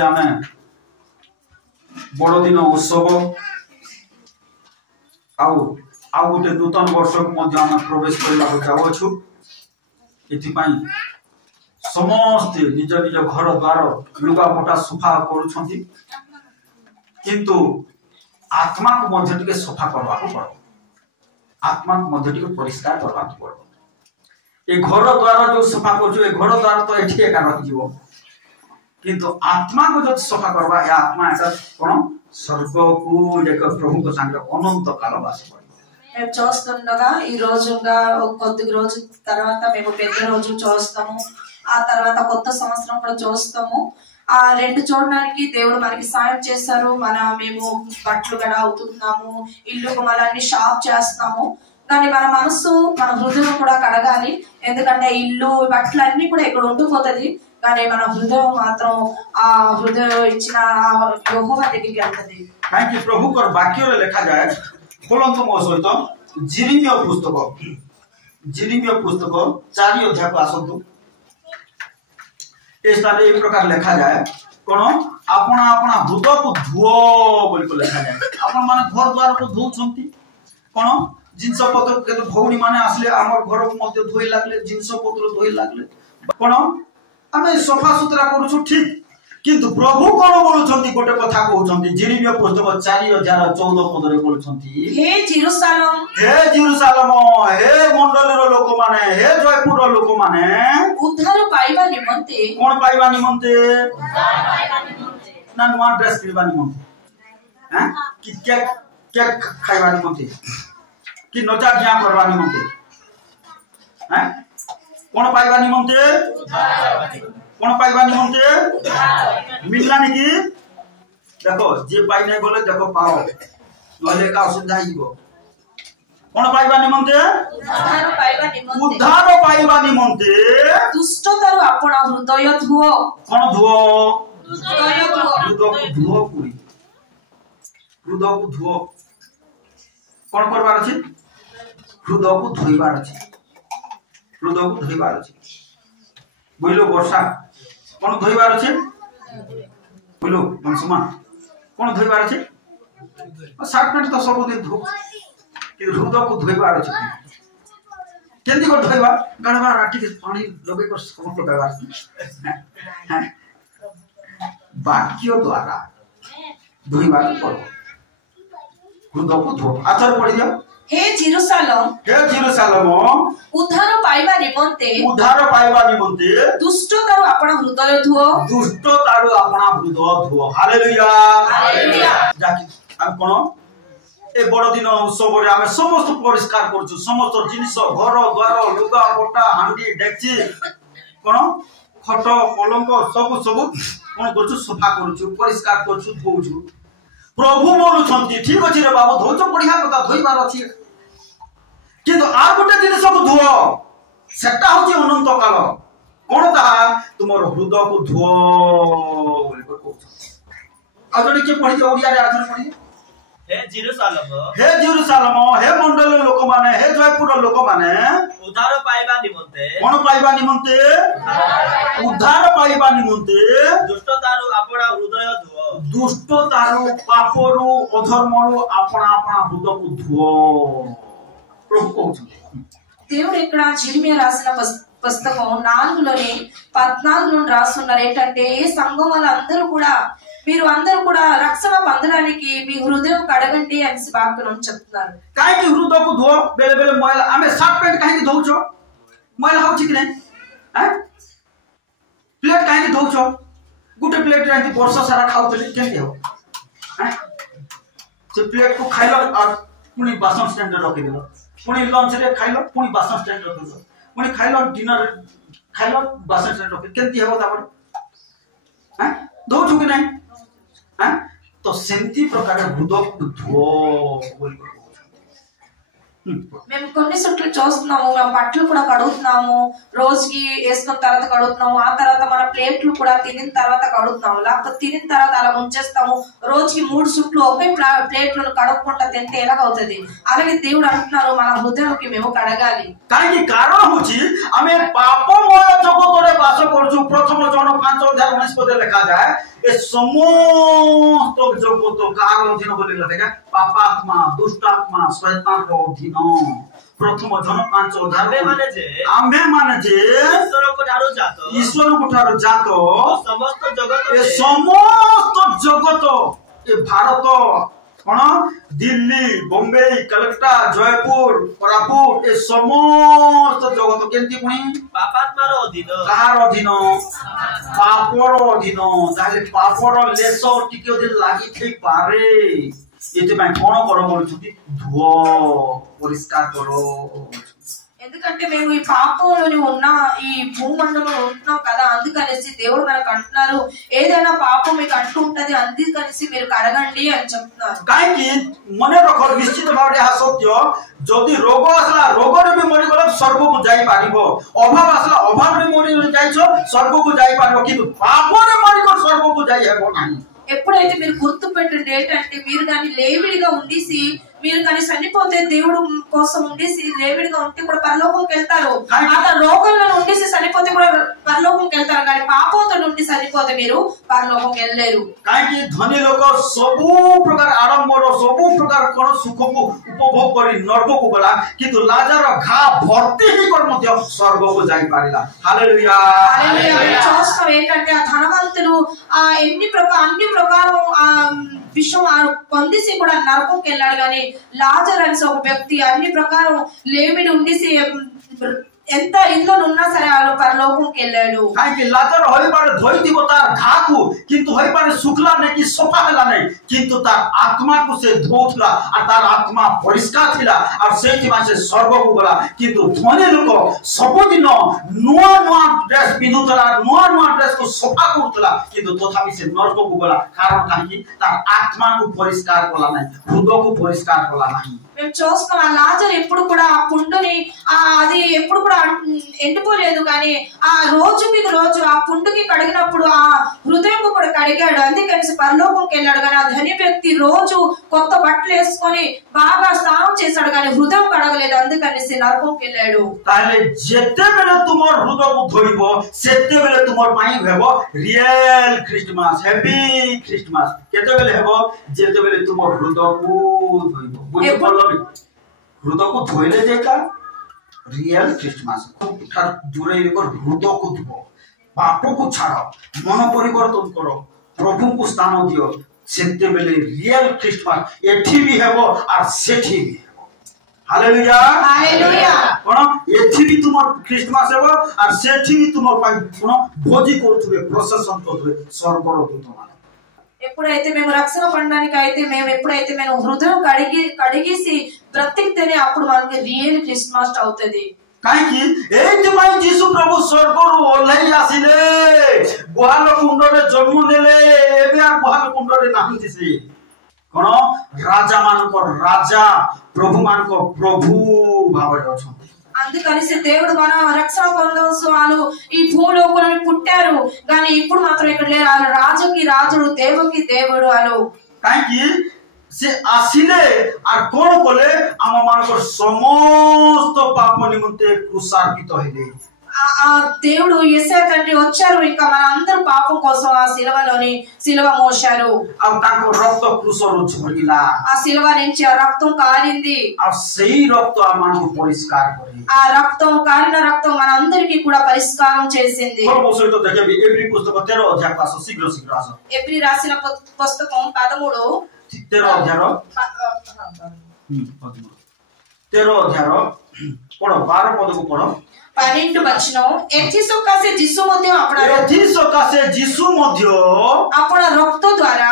आमे बड़दिन उत्सव आउ गोटे नूतन वर्ष को प्रवेश करने जाऊँ। एथिपाई समस्ते निज निज घर द्वार लुगापटा सफा करुछंती, किंतु आत्मा को मध्य टिके सफा करबा को पड़ो। आत्मा को मध्य टिके परिष्कार करबा को पड़ो। ए घर द्वार जो सफा करछु, ए घर द्वार तो एठी एका रहि जीवो, किंतु आत्मा को जो सफा करबा, ए आत्मा ऐसा कोन स्वर्ग को एक प्रभु को संग अनंत काल वास करी। మేము చూస్తుండగా ఈ రోజుగా కొద్ది రోజు తర్వాత మేము పెద్ద రోజు చూస్తాము, ఆ తర్వాత కొత్త సంవత్సరం కూడా చూస్తాము. ఆ రెండు చూడడానికి దేవుడు మనకి సాయం చేశారు. మేము బట్టలు గడ అవుతున్నాము, ఇల్లుకు మనల్ని షాప్ చేస్తున్నాము. కానీ మన మనసు మన హృదయం కూడా కడగాలి. ఎందుకంటే ఇల్లు బట్టలు అన్ని కూడా ఇక్కడ ఉండిపోతుంది, కానీ మన హృదయం మాత్రం ఆ హృదయం ఇచ్చిన యెహోవా దగ్గరికి వెళ్తుంది. काहे प्रभु को वाक्य रे लिखा जाए खोलंतो मो सहित जिरिमिया पुस्तक 4 अध्याय को आसंतु। इस तरह एक प्रकार लिखा जाए कोन अपना अपना हृदय को धुओ बोली को लिखा जाए। अपन माने घर द्वार को धोउछंती कोन जिंस पत्र के भौणी माने आसले हमर घर को मध्य धोई लागले, जिंस पत्र धोई लागले कोन आमे सफा सुतरा करूछु ठीक, किंतु प्रभु कोन बोलुछंती गोटे कथा कहउछंती। जिरिमिया पुस्तक 4 अध्याय 14 पद रे बोलुछंती, हे जेरूशलेम हे मंडल रो लोक माने, हे जयपुर रो लोक माने उद्धार पाइबा निमंते कोन पाइबा निमंते ना नुआ ड्रेस किनबा निमंते, हैं कि केक खाइबा निमंते, कि नचा गिया करबा निमंते, हैं कोन पाइबा निमंते कोन पाइबा निमंते मिलला नि कि देखो जे पाइ नै बोले देखो पाओ नले का असुविधा हिबो। कोन पाइबा निमंते उद्धार पाइबा निमंते दुष्टतारु आपणा हृदय धुओ। कोन धुओ हृदय धुओ, हृदय को धुओ पुरी, हृदय को धुओ कोन करबार अछि, हृदय को धोइबार अछि, हृदय को धोइबार अछि। बोलो वर्षा कोन धोइबार अछि, बोलो मनसुमा कोन धोइबार अछि, शर्ट पैंट तो सब दिन धो, कि हृदय को धोइबार अछि। केंदी को धोइबा गणवा राठी के पानी लगे को समस्त व्यवहार वाक्य द्वारा धोइबा को पड़ो, हृदय को धो। आचर पढ़ि दियो, हे जेरूशलेम उद्धार पाइबा निमंते दुष्टतारु आपणा हृदय धुओ, दुष्टतारु आपणा हृदय धुओ। Hallelujah hallelujah. जाकी हम कोन ए बड़ दिन उत्सव रे हम समस्त परिष्कार करछु, समस्त जिनिस घर द्वार लुगा पटा हांडी डेक्ची कोन खट पलंक सब कोन करछु, सफा करछु, परिष्कार करछु, धोउछु। प्रभु बोलुछंती ठीक अछि रे बाबू धोउछ बढ़िया कथा धोइबार अछि, किंतु आ गोटे जिनिस को धुओ, सेटा होची अनंत काल कोन ताहा तुमर हृदय को धुओ बोली को कहछ। आ जडी के पढि ओडिया रे आथन पढि, हे जेरूशलेम हे मंडल लोक माने, हे जयपुर लोक माने उद्धार पाइबा निमंते कोन पाइबा निमंते उद्धार पाइबा निमंते दुष्टतारु आपणा हृदय धुओ, दुष्टतारु पापरु अधर्मरु आपणा आपणा हृदय को धुओ प्रभु कहछ। దేవుడు ఇక్కడ జిర్మియా రాసిన పుస్తకం 4లోని 14లో రాస్తున్నారు ఏంటంటే సంఘం వాళ్ళందరూ కూడా మీరు అందరూ కూడా రక్షణ పొందడానికి మీ హృదయం కడగండి అని వాక్యం చెప్తున్నారు। काहे कि हृदय को धो बेले बेले मैला हमें शर्ट पैंट काहे कि धोउछो, मैला होछि कि नै, हैं प्लेट काहे कि धोउछो, गुटे प्लेट रे वर्ष सारा खाउतली केते हो, हैं से प्लेट को खाइलो और पुनी बासन स्टैंड रे रखि देलो, पुनी लंच रे खाइलो पुनी बासन स्टैंड रे रखि देलो, पुनी खाइलो डिनर खाइलो बासन स्टैंड रखि केते हो तापर, हैं धोउछु कि नै, हैं तो सेंती प्रकार हृदय को धो बोली को। మేము కొన్ని చుట్లు చూస్తున్నాము, మేము బట్టలు కూడా కడుగుతున్నాము, రోజుకి వేసుకున్న తర్వాత కడుగుతున్నాము, ఆ తర్వాత మన ప్లేట్లు కూడా తినిన తర్వాత కడుగుతున్నాము, లేకపోతే తినిన తర్వాత అలా ఉంచేస్తాము. రోజుకి 3 చుట్లు ఒకే ప్లేట్లను కడుక్కుంటా తింటే ఎలాగవుతుంది? అలాగే దేవుడు అంటున్నారు మన హృదయంకి మేము కడగాలి. କାହିଁକି କାରଣ ହଉଛି ଆମେ ପାପମୟ ଜଗତରେ ବାସ କରୁଛୁ। ପ୍ରଥମ ଜନ 5:19 ଲେଖାଯାଏ ଏ ସମସ୍ତ ଜଗତ କାହାର ଅଧୀନ ବୋଲି ଲେଖାଯାଏ? ପାପାତ୍ମା, ଦୁଷ୍ଟାତ୍ମା, ଶୈତାନର ଅଧୀନ। ପ୍ରଥମ ଜନ 5:19 ଆମ୍ଭେମାନେ ଯେ ଈଶ୍ୱରଙ୍କ ଠାରୁ ଜାତ ସମସ୍ତ ଜଗତ ଏ ସମସ୍ତ ଜଗତ ଏ ଭାରତ कौन दिल्ली, बॉम्बे, कलकत्ता, जयपुर, कोरापुट ए समस्त जगत केंती पुणी पापात्मार अधीन कहार अधीन पापर अधीन ताले पापर लेस टिके ओदे लागि थई पारे एते पय कोन करो बोलछुती धुओ परिष्कार करो। ఎందుకంటే మేము ఈ పాపంలోని ఉన్న ఈ భూమండలంలో ఉంటున్నాం కదా, అందుకనేసి దేవుడు మనకు అంటున్నారు ఏదైనా పాపం మీకు అంటూ ఉంటది, అందుకనేసి మీరు కడగండి అని చెప్తున్నారు। काहेकि मने रखो निश्चित भाव यह सत्य जदि रोग आसला रोग रे भी मरि गला स्वर्ग को जाई पारिबो, अभाव आसला अभाव रे मरि जाइछो स्वर्ग को जाई पारिबो, किंतु पाप रे मरि को स्वर्ग को जाई हेबो नाही। ఎప్పుడైతే మీరు గుర్తు పెట్టండి ఏంటంటే మీరు కానీ లేవిడిగా ఉండేసి మీరు కానీ చనిపోతే దేవుడు కోసం ఉండేసి లేవిడిగా ఉంటే కూడా పరలోకంకి వెళ్తారు, అలా రోగంలో ఉండేసి చనిపోతే కూడా పరలోకంకి వెళ్తారు, కానీ పాపంతో ఉండి చనిపోతే మీరు పరలోకంకి వెళ్ళలేరు। काहेकि धनी लोक सबु प्रकार आडंबर सबु प्रकार कोन सुख को उपभोग करी नरक को गला, किंतु लाजर घा भर्ती ही कर मध्य स्वर्ग को जाई पारिला। Hallelujah hallelujah. చూస్తాం ఏంటంటే ఆ ధనవంతులు ఆ అన్ని ప్రకారం ఆ విషయం పొందిసి కూడా నరకంకి వెళ్ళాడు, కానీ లాజర్ అనే ఒక వ్యక్తి అన్ని ప్రకారం లేమిడి ఉండేసి ఎంత ఇంట్లో ఉన్నా సరే ఆ పరలోకంకి వెళ్ళాడు। काहेकि लाजर होई पारे धोई दिबो तार घा को, किंतु होई पारे सुखला नै कि सफा हला नै, किंतु तार आत्मा को से धोथला आ तार आत्मा परिष्कार थिला आ सेति मासे स्वर्ग को गला। किंतु धनी लोक सब दिन नुआ नुआ ड्रेस पिनुतला नुआ नुआ ड्रेस को सफा करतला, किंतु तथापि से नरक को गला। कारण काहेकि तार आत्मा को परिष्कार कला नै, हृदय को परिष्कार कला नाही। మేము చూస్తాం ఆ లాజర్ ఎప్పుడు కూడా ఆ పుండుని అది ఎప్పుడు కూడా ఎండిపోలేదు, కానీ ఆ రోజుకి రోజు ఆ పుండుకి కడిగినప్పుడు ఆ హృదయం కూడా కడిగాడు, అందుకని పరలోకంకి వెళ్ళాడు। కానీ ఆ ధని వ్యక్తి రోజు కొత్త బట్టలు వేసుకొని బాగా స్నానం చేశాడు, కానీ హృదయం కడగలేదు, అందుకని నరకంకి వెళ్ళాడు। ताले जेते बेले तुमर हृदय को धोइबो सेते बेले तुमर पाई हेबो रियल क्रिसमस हैप्पी क्रिसमस। केते बेले हेबो जेते बेले तुमर हृदय को धोइबो बुझ पड़लो हृदय को धोइले जेका रियल क्रिसमस खूब ठार जुरे कर हृदय को धुबो पाप को छाड़ो मन परिवर्तन करो प्रभु को स्थान दियो सेते बेले रियल क्रिसमस एठी भी हेबो और सेठी भी। Hallelujah hallelujah. कोन एठी भी तुमर क्रिसमस हेबो और सेठी भी तुमर पाई कोन भोजी करथुबे प्रोसेसन करथुबे स्वर्गरो दूत माने। ఎప్పుడైతే మేము రక్షణ పొందడానికి అయితే మేము ఎప్పుడైతే మేము హృదయం కడిగేసి బ్రతికితేనే అప్పుడు మనకి రియల్ క్రిస్మస్ అవుతది। काहेकि एति माई जीसु प्रभु स्वर्गरो ओल्है आसिले गुहाल कुंडरे जन्म नेले एबे आ गुहाल कुंडरे नाहंती से कोन राजा मानको राजा प्रभु मानको प्रभु भावरे अछंती। అందుకని దేవుడు మన రక్షణ పొందవలసిన వాళ్ళు ఈ భూలోకంలో పుట్టారు, కానీ ఇప్పుడు మాత్రం ఇక్కడ లేరు, వాళ్ళు రాజుకి రాజుడు దేవుకి దేవుడు వాళ్ళు। काहेकि से आसिले और कोन कोले आम मानकर समस्त पाप निमित्ते क्रूसार्पित होइले। ఆ దేవుడు యేసయ్య తండ్రి వచ్చారు, ఇంకా మన అందరి పాపం కోసం ఆ శిలువ మోశారు। अब ताको रक्त क्रूसरो झरिला ఆ శిలువ నుంచి ఆ రక్తం కారింది, अब सही रक्त मानको परिष्कार करे ఆ రక్తం కారిన రక్తం మన అందరికీ కూడా పరిష్కారం చేసింది। हम सहित देखेबे एवरी पुस्तक 13 अध्याय पास शीघ्र शीघ्र आस ఎబ్రీ రాసిన పుస్తకం 13 13 अध्याय 13 अध्याय पढ़ो 12 पद को पढ़ो 12 वचन एथि सकासे जीसु मध्य आपण रक्त द्वारा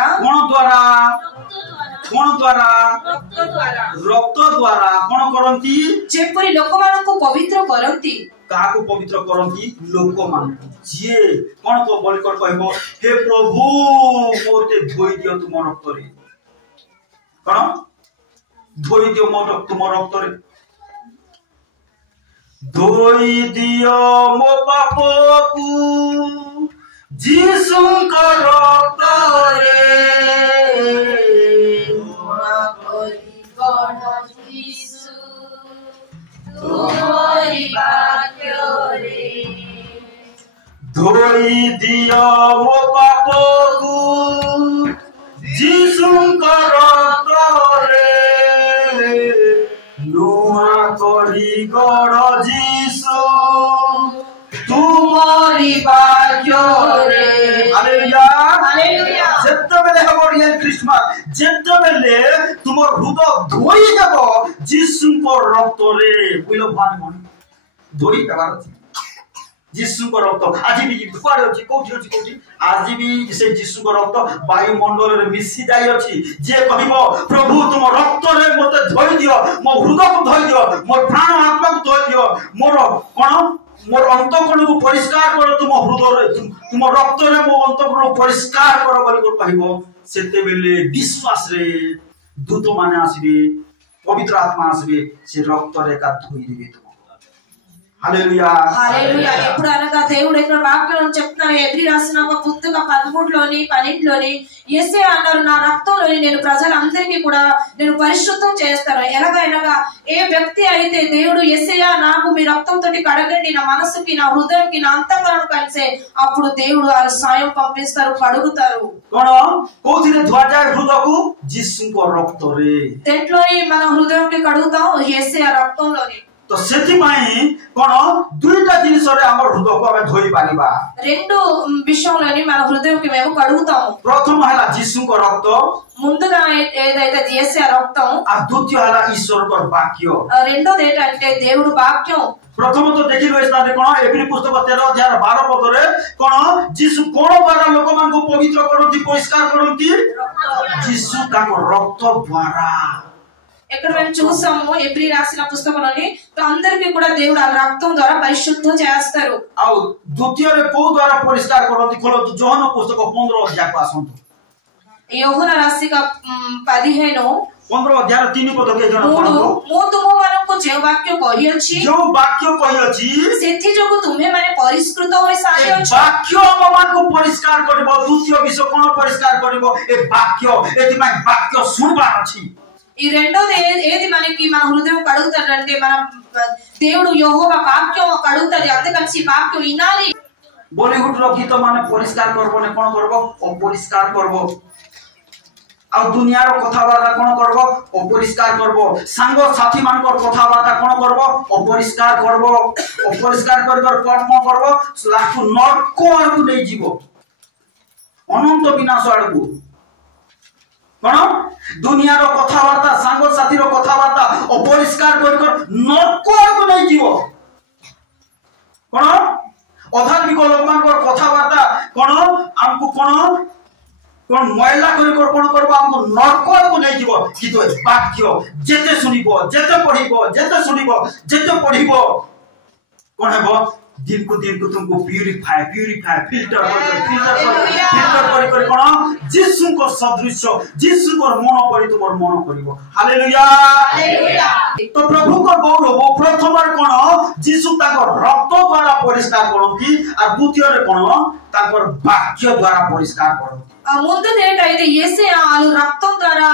कोन करंती जेपरि लोक मानकु पवित्र करंती काको पवित्र करंती लोक मानकु जे कोन को बोलकर कहबो हे प्रभु मोते धोई दियो तुम रक्त रे कोन धोई दियो मोर तुम रक्त रे धोई दियो मो पापकु जीशुको रक्तले धोई दियो मो पापकु जीशुको रक्तले नुआ करी गड़ जीशु तुमरी भाग्यरे हालेलुया हालेलुया जेतबेले हबो रियल क्रिसमस जेतबेले तुमर हृदय धोई देबो जीशुको रक्तरे बुझलो भान धोई देबार जीशुको रक्त आज भी कुआडे अछि कोठी आज भी से जीशुको रक्त वायुमंडल रे मिसी जाई अछि जे कहिबो प्रभु तुम रक्त रे मते धोई दियो मो हृदय को धोई दियो मोर प्राण आत्मा को धोई दियो मोर कोन मोर अंतःकरण को परिष्कार कर तुम हृदय रे तुम रक्त रे मो अंतःकरण को परिष्कार कर बोली कहिबो सेते बेले विश्वास रे दूत माने आसीबे पवित्र आत्मा आसीबे से रक्त रे का धोई देबे హల్లెలూయా హల్లెలూయా ఇప్పుడు అనగా దేవుడు ఇక్కడ వాక్యం చెప్తున్నాడు ఎబ్రీ రాసిన ఒక పుస్తక 13లోని 12లోని యేసయ్య అన్నారు నా రక్తంలోని నేను ప్రజలందరికీ కూడా నేను పరిశుద్ధం చేస్తాను ఎలాగైనా ఏ వ్యక్తి అయితే దేవుడు యేసయ్య నాకు మీ రక్తంతో కడగండి నా మనసుకి నా హృదయంకి నా అంతఃకరణం కలిసే అప్పుడు దేవుడు ఆ సాయం పంపిస్తారు కడుగుతారు कोन कोथिरे ध्वजाय हृदयको जीशुको रक्तरे దేంట్లోని మన హృదయంకి కడుగుతాం యేసయ్య రక్తంలోని तो सेति माई कोन दुईटा जिनिस रे हमर हृदय को हम धोई पानिबा రెండు విషయంలోని మన హృదయంకి మేము కడుగుతాము प्रथम हला जीशु को रक्त ముందుగా ఏదైతే యేసయ్య రక్తం आ द्वितीय हला ईश्वर को वाक्य రెండోది ఏంటంటే దేవుడు వాక్యం प्रथम तो देखिलो स्थान रे कोन एप्रिल पुस्तक 13 अध्याय 12 पद रे कोन जीशु कोन द्वारा लोक मान को पवित्र करंती परिष्कार करंती जीशु ताको रक्त द्वारा ఇక్కడ మేము చూసాము ఎబ్రీ రాసిన పుస్తకంలోని అందరికీ కూడా దేవుడు ఆ రక్తం ద్వారా పరిశుద్ధం చేస్తారు आ द्वितीय रे को द्वारा परिष्कार करंती खोलो तो जोहन पुस्तक 15 अध्याय को आसंतो యోహన రాశిక 15 अध्याय 3 पद के जण पढो ମୁଁ ତୁମମାନଙ୍କୁ ଯେଉଁ ବାକ୍ୟ କହିଅଛି जो वाक्य कहअछि ସେଥି ଯୋଗୁ ତୁମେ ମାନେ ପରିଷ୍କୃତ ହୋଇ ସାରିଅଛ वाक्य हम मान को परिष्कार करबो द्वितीय विषय कोन परिष्कार करबो ए वाक्य एति माय वाक्य सुनबार अछि ఈ రెండోది ఏది మనకి మన హృదయం కడుగుతాడంటే మన దేవుడు యెహోవా వాక్యం కడుగుతాది అందుకని ఈ వాక్యం వినాలి बॉलीवुड रो गीत माने परिष्कार करबो ने कोन करबो अपरिष्कार करबो आ दुनिया रो कथाबार्ता कोन करबो अपरिष्कार करबो संग साथी मान को कथाबार्ता कोन करबो अपरिष्कार करबो अपरिष्कार करबर कोन करबो लाखु नरक आरु नै जीवो अनंत विनाश आडकु कोन दुनिया रो कथाबार्ता संग साथी रो कथाबार्ता अपरिष्कार कर नरक आरु नै जीवो कोन अधार्मिक लोकमान को कथाबार्ता कोन हमको कोन कोन मैला करी कोन करबो हमको नरक को नै जीवो कि तो वाक्य जेते सुनिबो जेते पढिबो जेते सुनिबो जेते पढिबो कोन हेबो दिन को तुमको प्यूरिफाई फिल्टर कर कोन जीसु को सदृश्य जीसु को मन परि तुमर मन करिवो हालेलुया हालेलुया तो प्रभु को गौरव प्रथम कोन जीसु ताको रक्त द्वारा परिष्कार करंती आ द्वितीय रे कोन ताको वाक्य द्वारा परिष्कार करंती ముందుది ఏంటంటే యేసయ్య రక్తం ద్వారా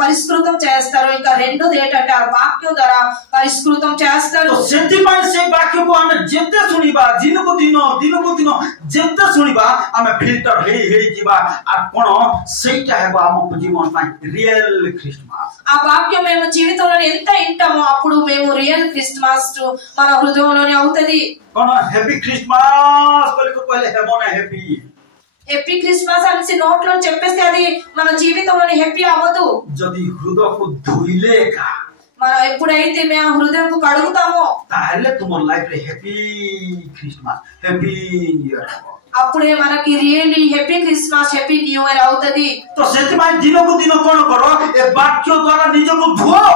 పరిష్కృతం చేస్తారు ఇంకా రెండోది ఏంటంటే ఆ వాక్యం ద్వారా పరిష్కృతం చేస్తారు तो सेति पय से वाक्य को हम जेते सुनिबा दिन को दिन जेते सुनिबा हम फिल्टर हे जीवा आ कोन सेटा हेबा हम जीवन पय रियल क्रिसमस ఆ వాక్యం మేము జీవితంలో ఎంత వింటామో అప్పుడు మేము రియల్ క్రిస్మస్ మన హృదయంలోనే అవుతది कोन हैप्पी क्रिसमस बोले को पहले हेबो ना हैप्पी హ్యాపీ క్రిస్మస్ అని నోట్లో చెప్పేస్తే అది మన జీవితంలోని హ్యాపీ అవ్వదు जदि हृदय को धोइले का మనం ఎప్పుడైతే మేము హృదయంకు కడుగుతామో ताले तुम लाइफ रे happy Christmas happy new year అప్పుడే మనకి really happy Christmas happy new year అవుతది. तो सेतिमाई दिनको दिन कोन करो ए वाक्य द्वारा निजको धुओ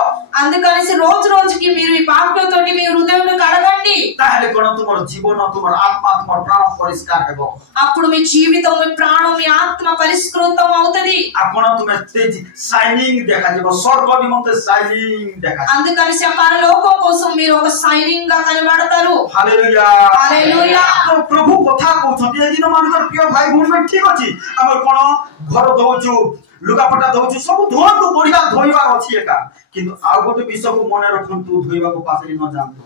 అందుకనేసి రోజు రోజుకి మీరు ఈ వాక్యంతోటి మీ హృదయాన్ని కడగండి. ताहेले कोन तुमर जीवन तुमर आत्मा तुमर प्राण परिष्कार हेबो. అప్పుడు మీ జీవితం మీ ప్రాణం మీ ఆత్మ పరిష్కృతం అవుతది. आपण तुमे तेज शाइनिंग देखा जेबो स्वर्ग निमंते शाइनिंग देखा. అందుకనేసి ఆ పరలోకం కోసం మీరు ఒక షైనింగ్ గా కనబడతారు. Hallelujah hallelujah. प्रभु कथा कहउछथि ए दिन मानकर प्रिय भाई भूमि ठीक अछि हमर कोन घर दउछु लुगापटा दउछु सब धोंतु बढ़िया धोइबा अछि एका किंतु आ गोटे विषय को मने रखंतु धोइबा को पासरी न जानतु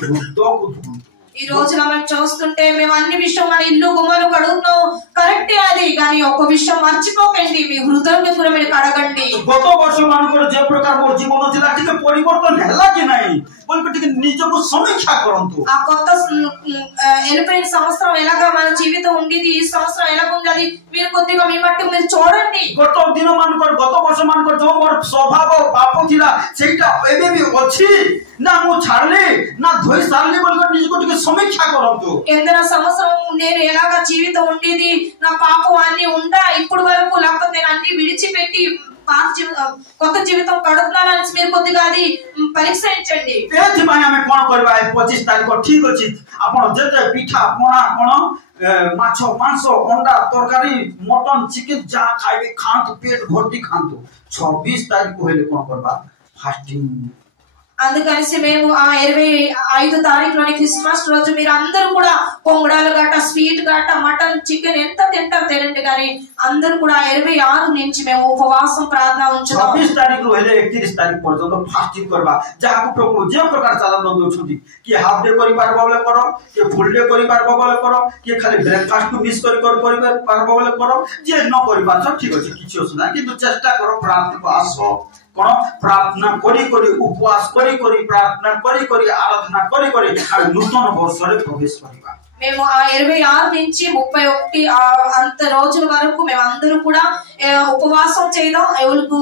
हृदय को धोंतु. ఈ రోజున మనం చూస్తుంటే మేము అన్ని విషయం మన ఇల్లు గుమ్మలు కడుగుతున్నాం కరెక్టే అది కానీ ఒక విషయం మర్చిపోకండి మీ హృదయాన్ని కూడా మీరు కడగండి. गत वर्ष मानकर जे प्रकार मोर जीवन थिला ठीक परिवर्तन हैला कि नहीं बोलके ठीक निजको समीक्षा करंतु. ఆ కొత్త ఎలిపోయిన సంవత్సరం ఎలాగా మన జీవితం ఉండేది ఈ సంవత్సరం ఎలా ఉండాలి మీరు కొద్దిగా మీ మట్టుకు మీరు చూడండి. गत दिन मानकर गत वर्ष मानकर जो मोर स्वभाव पाप थिला सेटा एबे भी अछि ना मु छाड़ले ना धोई सारले बोलकर निजको ठीक समीक्षा करंतु. కిందన సంవత్సరం నేను ఎలాగా జీవితం ఉండేది నా పాపం అన్ని ఉందా ఇప్పుడు వరకు లేకపోతే నేను అన్ని విడిచిపెట్టి కొత్త జీవితం కడుతున్నానని మీరు కొద్దిగా అది పరీక్షించండి. एथिमाय हमें कोन करबा 25 तारिख को ठीक अछि आपण जेते पिठा पणा कोन माछ मांस अंडा तरकारी मटन चिकन जा खाइबे खांतु पेट भर्ती खांतु 26 तारिख को हेले कोन करबा फास्टिंग. అందుకనేసి మేము ఆ 25 తారీఖులోని క్రిస్మస్ రోజు మీరు అందరూ కూడా పొంగడాలు గట్ట స్వీట్ గట్ట మటన్ చికెన్ ఎంత తింటారు తినండి కానీ అందరూ కూడా 26 నుంచి మేము ఉపవాసం ప్రార్థన ఉంచుతాం. 26 तारिख रो हेले 31 तारिख पर्यंत फास्टिंग करबा जाको प्रभु जे प्रकार चालन दोछुदी कि हाफ डे करि पारबो बोले करो कि फुल डे करि पारबो बोले करो कि खाली ब्रेकफास्ट को मिस करि पारबो बोले करो जे न करि पाछ ठीक अछि किछि असुना किंतु चेष्टा करो प्रार्थना को आसो कोन प्रार्थना करी करी उपवास करी करी प्रार्थना करी करी आराधना करी करी आ नूतन वर्ष रे प्रवेश करिबा. మేము ఆ 26 నుంచి 31 అంత రోజుల వరకు మేము అందరూ కూడా ఉపవాసం చేయడం ఎవరికి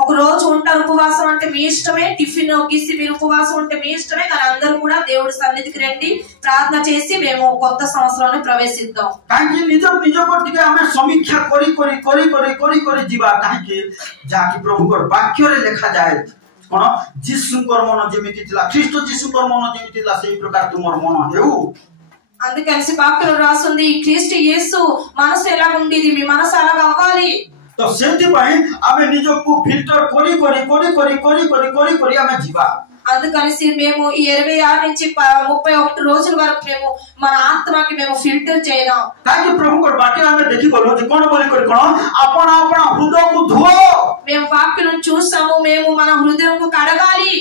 ఒక రోజు ఉంటారు ఉపవాసం అంటే మీ ఇష్టమే టిఫిన్ గిసి మీరు ఉపవాసం ఉంటే మీ ఇష్టమే కానీ అందరూ కూడా దేవుడి సన్నిధికి రండి ప్రార్థన చేసి మేము కొత్త సంవత్సరాన్ని ప్రవేశిద్దాం. काहे निज निज कोटिके हमें समीक्षा करी जीवा काहे जाकी प्रभु को वाक्य रे लिखा जाए कोन जीसुकर मन जेमिति थिला ख्रीष्ट जीसुकर मन जेमिति थिला सेही प्रकार तुमर मन हेउ. అందుకనేసి వాక్యంలో రాస్తుంది క్రీస్తు యేసు మనసు ఎలా ఉండేది మీ మనసు అలాగా అవ్వాలి. तो सेति पई हमें निजो को फिल्टर करी हमें जीवा. అందుకనేసి మేము ఈ 26 నుంచి 31 రోజుల వరకు మేము మన ఆత్మకి మేము ఫిల్టర్ చేయడం. ताकि प्रभु को वाक्य हमें देखि बोलो जे कोन बोली कोन अपना अपना हृदय को धो మేము వాక్యం చూస్తాము మేము మన హృదయంకు కడగాలి.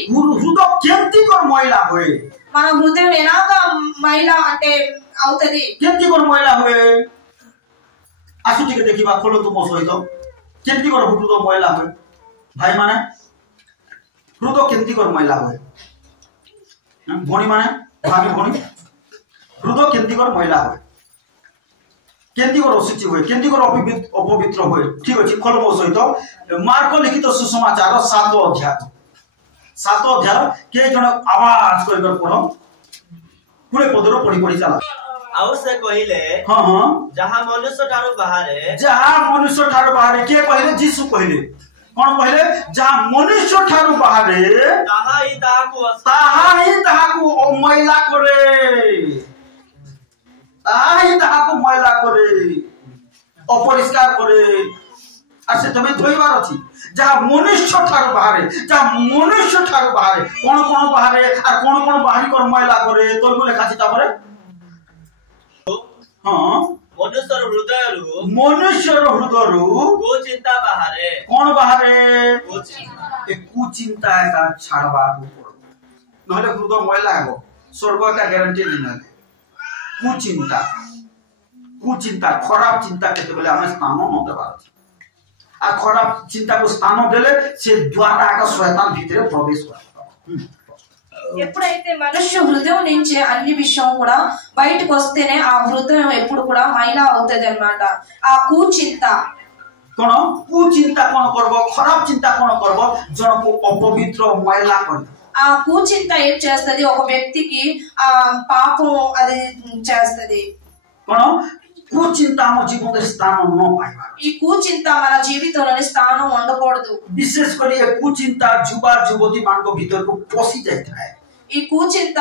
हृदय केंती को मैला होए మన హృదయం ఎలాగా మైలా అంటే అవుతది केंती को मैला होए आसुति के देखिबा खोलो तुम सहित केंती को हृदय मैला होए भाई माने हृदय केंती को मैला होए भणी माने भाभी भणी हृदय केंती को मैला होए केंती को अशुचि होए केंती को अपवित्र होए ठीक अछि खोलो मो सहित मार्क लिखित सुसमाचार 7 अध्याय के जण आवाज कर पढो पुरे पदरो पढी चला आउ से कहिले हां हां जहां मनुष्य ठारो बाहरे के कहले जीसु कहले कोन कहले जहां मनुष्य ठारो बाहरे ताहा ही ताहाकु मैला करे अपरिष्कार करे आसे तमे धोइबार अछि जहां मनुष्य ठारो बाहरे कोन बाहरे आ कोन बाहरी कर मैला करे तोर को लेखा छी तापरे हां मनुष्यर हृदयरु को चिंता बाहरे कोन बाहरे कुचिंता का छाड़बा पड़ो नहले हृदय मैला हो स्वर्ग का गारंटी नहीं कुचिंता खराब चिंता केते बेले हमें स्थान न देबा आ खराब चिंता को स्थान देले से द्वारा का शैतान भीतर प्रवेश करता. ఎప్పుడైతే మనుష్య హృదయం నుంచి అన్ని విషయం కూడా బయటకు వస్తేనే ఆ హృదయం ఎప్పుడు కూడా మైలా అవుతది అన్నమాట. ఆ కుచింత कोन कुचिंता कोन करबो खराब चिंता कोन करबो जन को अपवित्र मैला कर ఆ కూచింత ఏం చేస్తది ఒక వ్యక్తికి ఆ పాపం అది చేస్తది कोन कुचिंता ଆମ ଜୀବନରେ ସ୍ଥାନ ନ ପାଇବା ఈ కూచింత మన జీవితంలోని స్థానం ఉండకూడదు विशेष କରି ଏ कुचिंता ଯୁବା ଯୁବତୀ ମାନଙ୍କ ଭିତରକୁ ପଶି ଯାଇଥାଏ ఈ కూచింత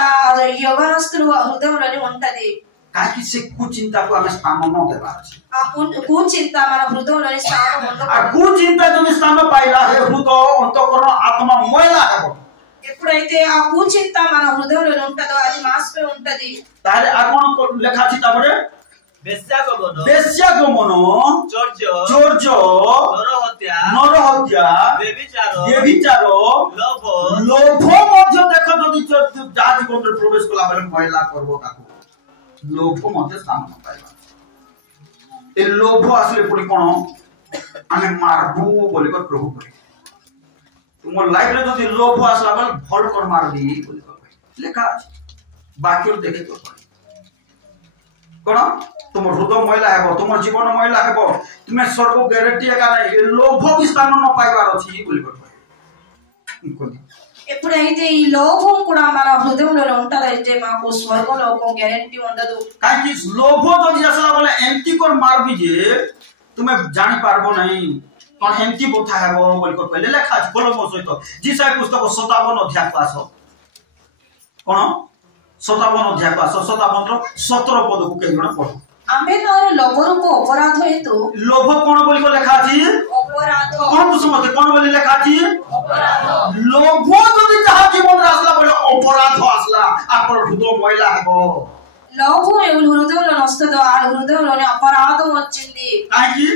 యవనస్తుల హృదయంలోని ఉంటది काकी से कुचिंता को ଆମେ ସ୍ଥାନ ନ ଦେବା ଅଛି ఆ కూచింత మన హృదయంలోని స్థానం आ ఉండకూడదు कुचिंता ଯଦି ସ୍ଥାନ ପାଇଲା हे हृदय अंतःकरण आत्मा ମଇଳା ହେବ ఎప్పుడైతే ఆ కూచింత మన హృదయంలో ఉంటదో అది మాసిపోయి ఉంటది ତାହେଲେ ଆଉ କଣ ଲେଖା ଅଛି ତାପରେ ବେଶ୍ୟାଗମନ ଚୋର୍ଜ ନରହତ୍ୟା ବ୍ୟଭିଚାର ଲୋଭ ମଧ୍ୟ ଦେଖ ଯଦି ଯାହା ଜୀବନରେ ପ୍ରବେଶ କଲା ବେଳେ ମହିଳା କରିବ ତାକୁ ଲୋଭ ମଧ୍ୟ ସ୍ଥାନ ପାଇବା ଏ ଲୋଭ ଆସିଲେ ପୁଣି କଣ ଆମେ ମାରବୁ ବୋଲି ପ୍ରଭୁ କରେ तुम लाइफ रे जदी लोभ आसला बल भल कर मार दी बोली लेखा बाकी देखे तो कोन तुम हृदय महिला हेबो तुम जीवन महिला हेबो तुमे स्वर्ग ग्यारंटी का नहीं लोभ भी स्थान न पाइबार अछि बोली कोन ఎప్పుడైతే ఈ లోభం కూడా మన హృదయంలో ఉంటదంటే మాకు స్వర్గ లోకం గ్యారెంటీ ఉండదు काकी लोभ जदी आसला बोले एंटी कर मार भी जे तुमे जानि पारबो नहीं कोन एंटी बोथा हेबो बोली को पहले लेखा अछि बोलो मो सहित जीसाय पुस्तक 57 अध्याय पास कोन 57 अध्याय पास 57 रो 17 पद को के जण पढ आमे तारे लोभरूप अपराध हेतु लोभ कोन बोली को लेखा अछि अपराध कोन समझते कोन बोली लेखा अछि अपराध लोभ जदी जहा जीवन आसला बोले अपराध आसला आपन हृदय महिला हेबो లోభం ఎవరి హృదయంలో వస్తదో ఆ హృదయంలోనే అపరాధం వచ్చింది काकी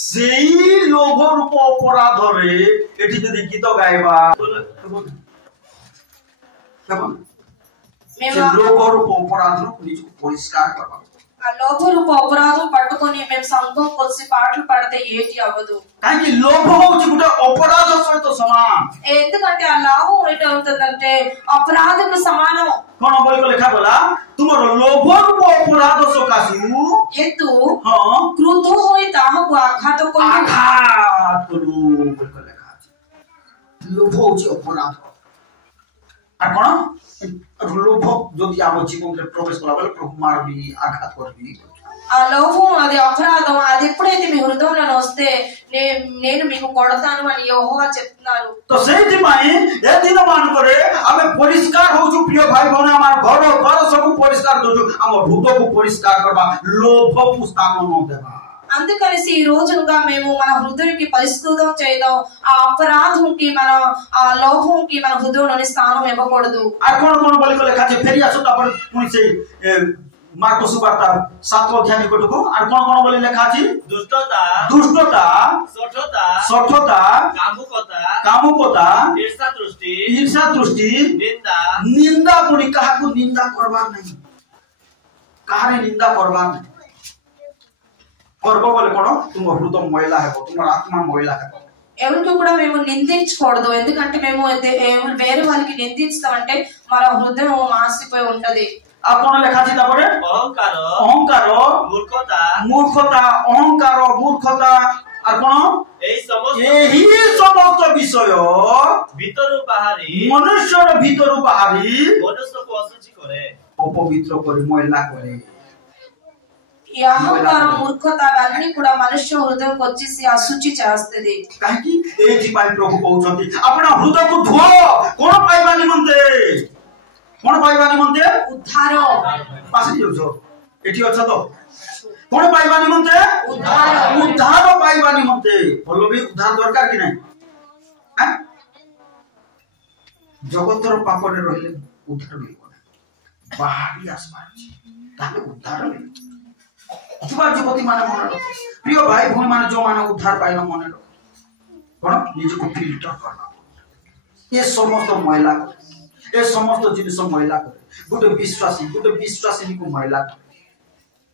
सेई लोभ रूप अपराध रे एठी जदी गीत गाइबा से लोभ रूप अपराध रो निज को परिष्कार करबा ఆ లోభ రూప అపరాధం పట్టుకొని మేము సంఘం కొద్ది పాటలు పాడితే ఏటి అవ్వదు काकी लोभ होची गुटे अपराध सहित समान ఎందుకంటే ఆ లాభం ఏంటవుతుందంటే అపరాధకు సమానం कोन बोली को लेखा बोला तुमरो लोभ रूप अपराध सकासु हेतु हां क्रोध होई तामको आघात करू आघात करू बोली को लेखा लोभ होची अपराध आ कोन लोभ जदी आम जीवन रे प्रवेश कला बेले प्रभु मारबी आघात करबी ఆ లోభం అది అపరాధం అది ఎప్పుడైతే మీ హృదయంలో వస్తే నేను మీకు కొడతాను అని యెహోవా చెప్తున్నారు तो सेठी माई ए दिन मान करे आमे परिष्कार होजु प्रिय भाई बहन हमार घर घर सब परिष्कार दोजु हम हृदय को परिष्कार करबा लोभ को स्थान न देबा అందుకనేసి ఈ రోజుగా మేము మన హృదయానికి పరిశుద్ధం చేయడం ఆ అపరాధంకి మన ఆ లోభంకి మన హృదయంలోని స్థానం ఇవ్వకూడదు आ कोन बोली को लेखा जे फेरी आसो तापर पुनी से मार्को सुबार्ता 7 अध्याय निकटको आ कोन बोली लेखा अछि दुष्टता सठता कामुकता ईर्ष्या दृष्टि निंदा पुनी काहा को निंदा करबा नहीं काहे निंदा करबा नहीं करबो बोले कोन तुम हृदय महिला हेबो तुम आत्मा महिला हेबो ఎవరికి కూడా మేము నిందించకూడదు ఎందుకంటే మేము వేరే వాళ్ళకి నిందిస్తామంటే మన హృదయం మాసిపోయి ఉంటది आपण लेखा छी तापरे अहंकार मूर्खता अहंकार मूर्खता আর কোন এই সমস্ত বিষয় ভিতরু বাহারি মনুষ্যর ভিতরু বাহারি মনুষ্যকে অশুচি করে অপবিত্র করে ময়লা করে ఈ అహంకారం మూర్ఖత అన్ని కూడా మనుష్య హృదయంకి వచ్చేసి అశుచి చేస్తది కాకి ఏటి పై ప్రభు కହୁଛନ୍ତି ଆପଣ ହୃଦୟକୁ ଧୁଅ କୋଣ ପାଇବା ନିମନ୍ତେ ଉଦ୍ଧାର ପାସି ଯାଉଛ ଏଠି ଅଛ ତ कोण पाइबा निमंते उद्धार पाइबा निमंते बोलो भी उद्धार दरकार कि नहीं हैं जगतर पापरे रहिले उद्धार मिलबो बाहरी आसमान ताले उद्धार मिलबो जुवा जुवती माने मन प्रिय भाई भूमि माने जो माने उद्धार पाइला मन कोन निज को फिल्टर करना ये समस्त महिला ये समस्त जिनिस महिला गोटे विश्वासी को महिला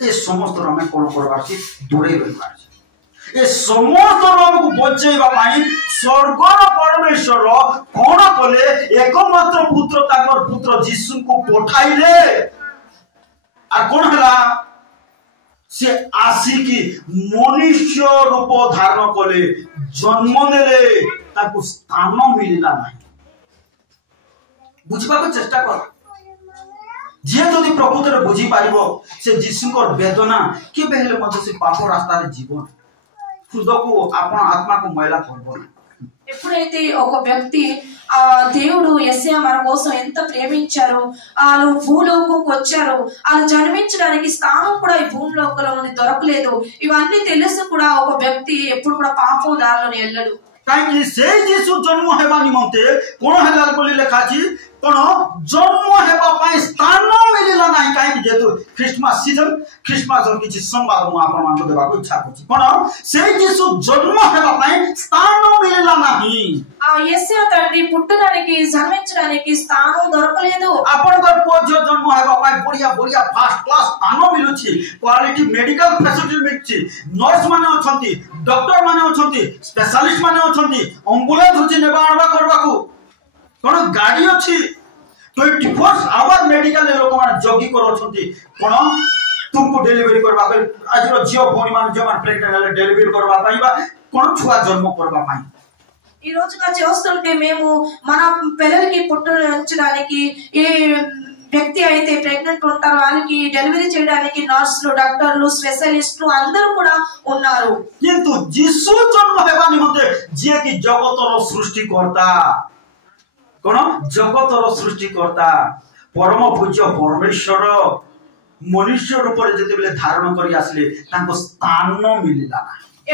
ये समस्त रमे कोन करबार छी दूरे रहबार छी ये समस्त रमे को बचेबा पाई स्वर्गर परमेश्वर कोन कले एकमात्र पुत्र ताकर पुत्र यीशु को पठाइले आ कोन हला से आसी की मनुष्य रूप धारण कले जन्म देले ताको स्थान मिलला नहीं बुझा चेष्टा कर जी जदि प्रकृत बुझी पार से जीशुकर वेदना केबे हेले मते से पाप रास्ता रे जीवन हृदय को आपण आत्मा को मैला करबो ఎప్పుడైతే ఒక వ్యక్తి దేవుడు యేసయ్య మన కోసం ఎంత ప్రేమించారో వాళ్ళు భూలోకంకి వచ్చారో వాళ్ళు జన్మించడానికి స్థానం కూడా ఈ భూలోకంలో దొరకలేదు ఇవన్నీ తెలుసు కూడా ఒక వ్యక్తి ఎప్పుడు కూడా పాపం దారిలోనే వెళ్ళడు काई से जीसु जन्म हेबा निमंते कोन हेला बोली लेखा छी कोन जन्म हेबा पाई स्थान मिलिला नाही काई जेतु क्रिसमस सीजन क्रिसमस और किछि संवाद म आपन मान देबा को इच्छा करछि कोन से जीसु जन्म हेबा पाई स्थान मिलिला नाही యేసయ్య తండ్రి పుట్టడానికి జన్మించడానికి స్థానం దొరకలేదు आपनकर पोजो जन्म हेबा पाई बढ़िया बढ़िया फर्स्ट क्लास स्थान मिलुछि क्वालिटी मेडिकल फैसिलिटी मिलछि नर्स माने अछंती डॉक्टर माने अछंती स्पेशलिस्ट माने अछंती एम्बुलेंस होछि नेबा आनबा करबा को कोन गाड़ी अछि 24 आवर मेडिकल लोक माने जगी कर अछंती कोन तुमको डिलीवरी करबा आज जियो भोनी मान जो मान प्रेग्नेंट है डिलीवरी करबा पाइबा कोन छुआ जन्म करबा पाई ఈ రోజుగా చేస్తుంటే మేము మన పిల్లలకి పుట్టడానికి ఏ వ్యక్తి అయితే ప్రెగ్నెంట్ ఉంటారో వాళ్ళకి డెలివరీ చేయడానికి నర్సులు డాక్టర్లు స్పెషలిస్టులు అందరూ కూడా ఉన్నారు किंतु जीसु जन्म हेबा निमंते जे कि जगतर सृष्टिकर्ता कोन जगतर सृष्टिकर्ता परम पूज्य परमेश्वर मनुष्य रूप रे जते बेले धारण करी आसले ताको स्थान मिलिला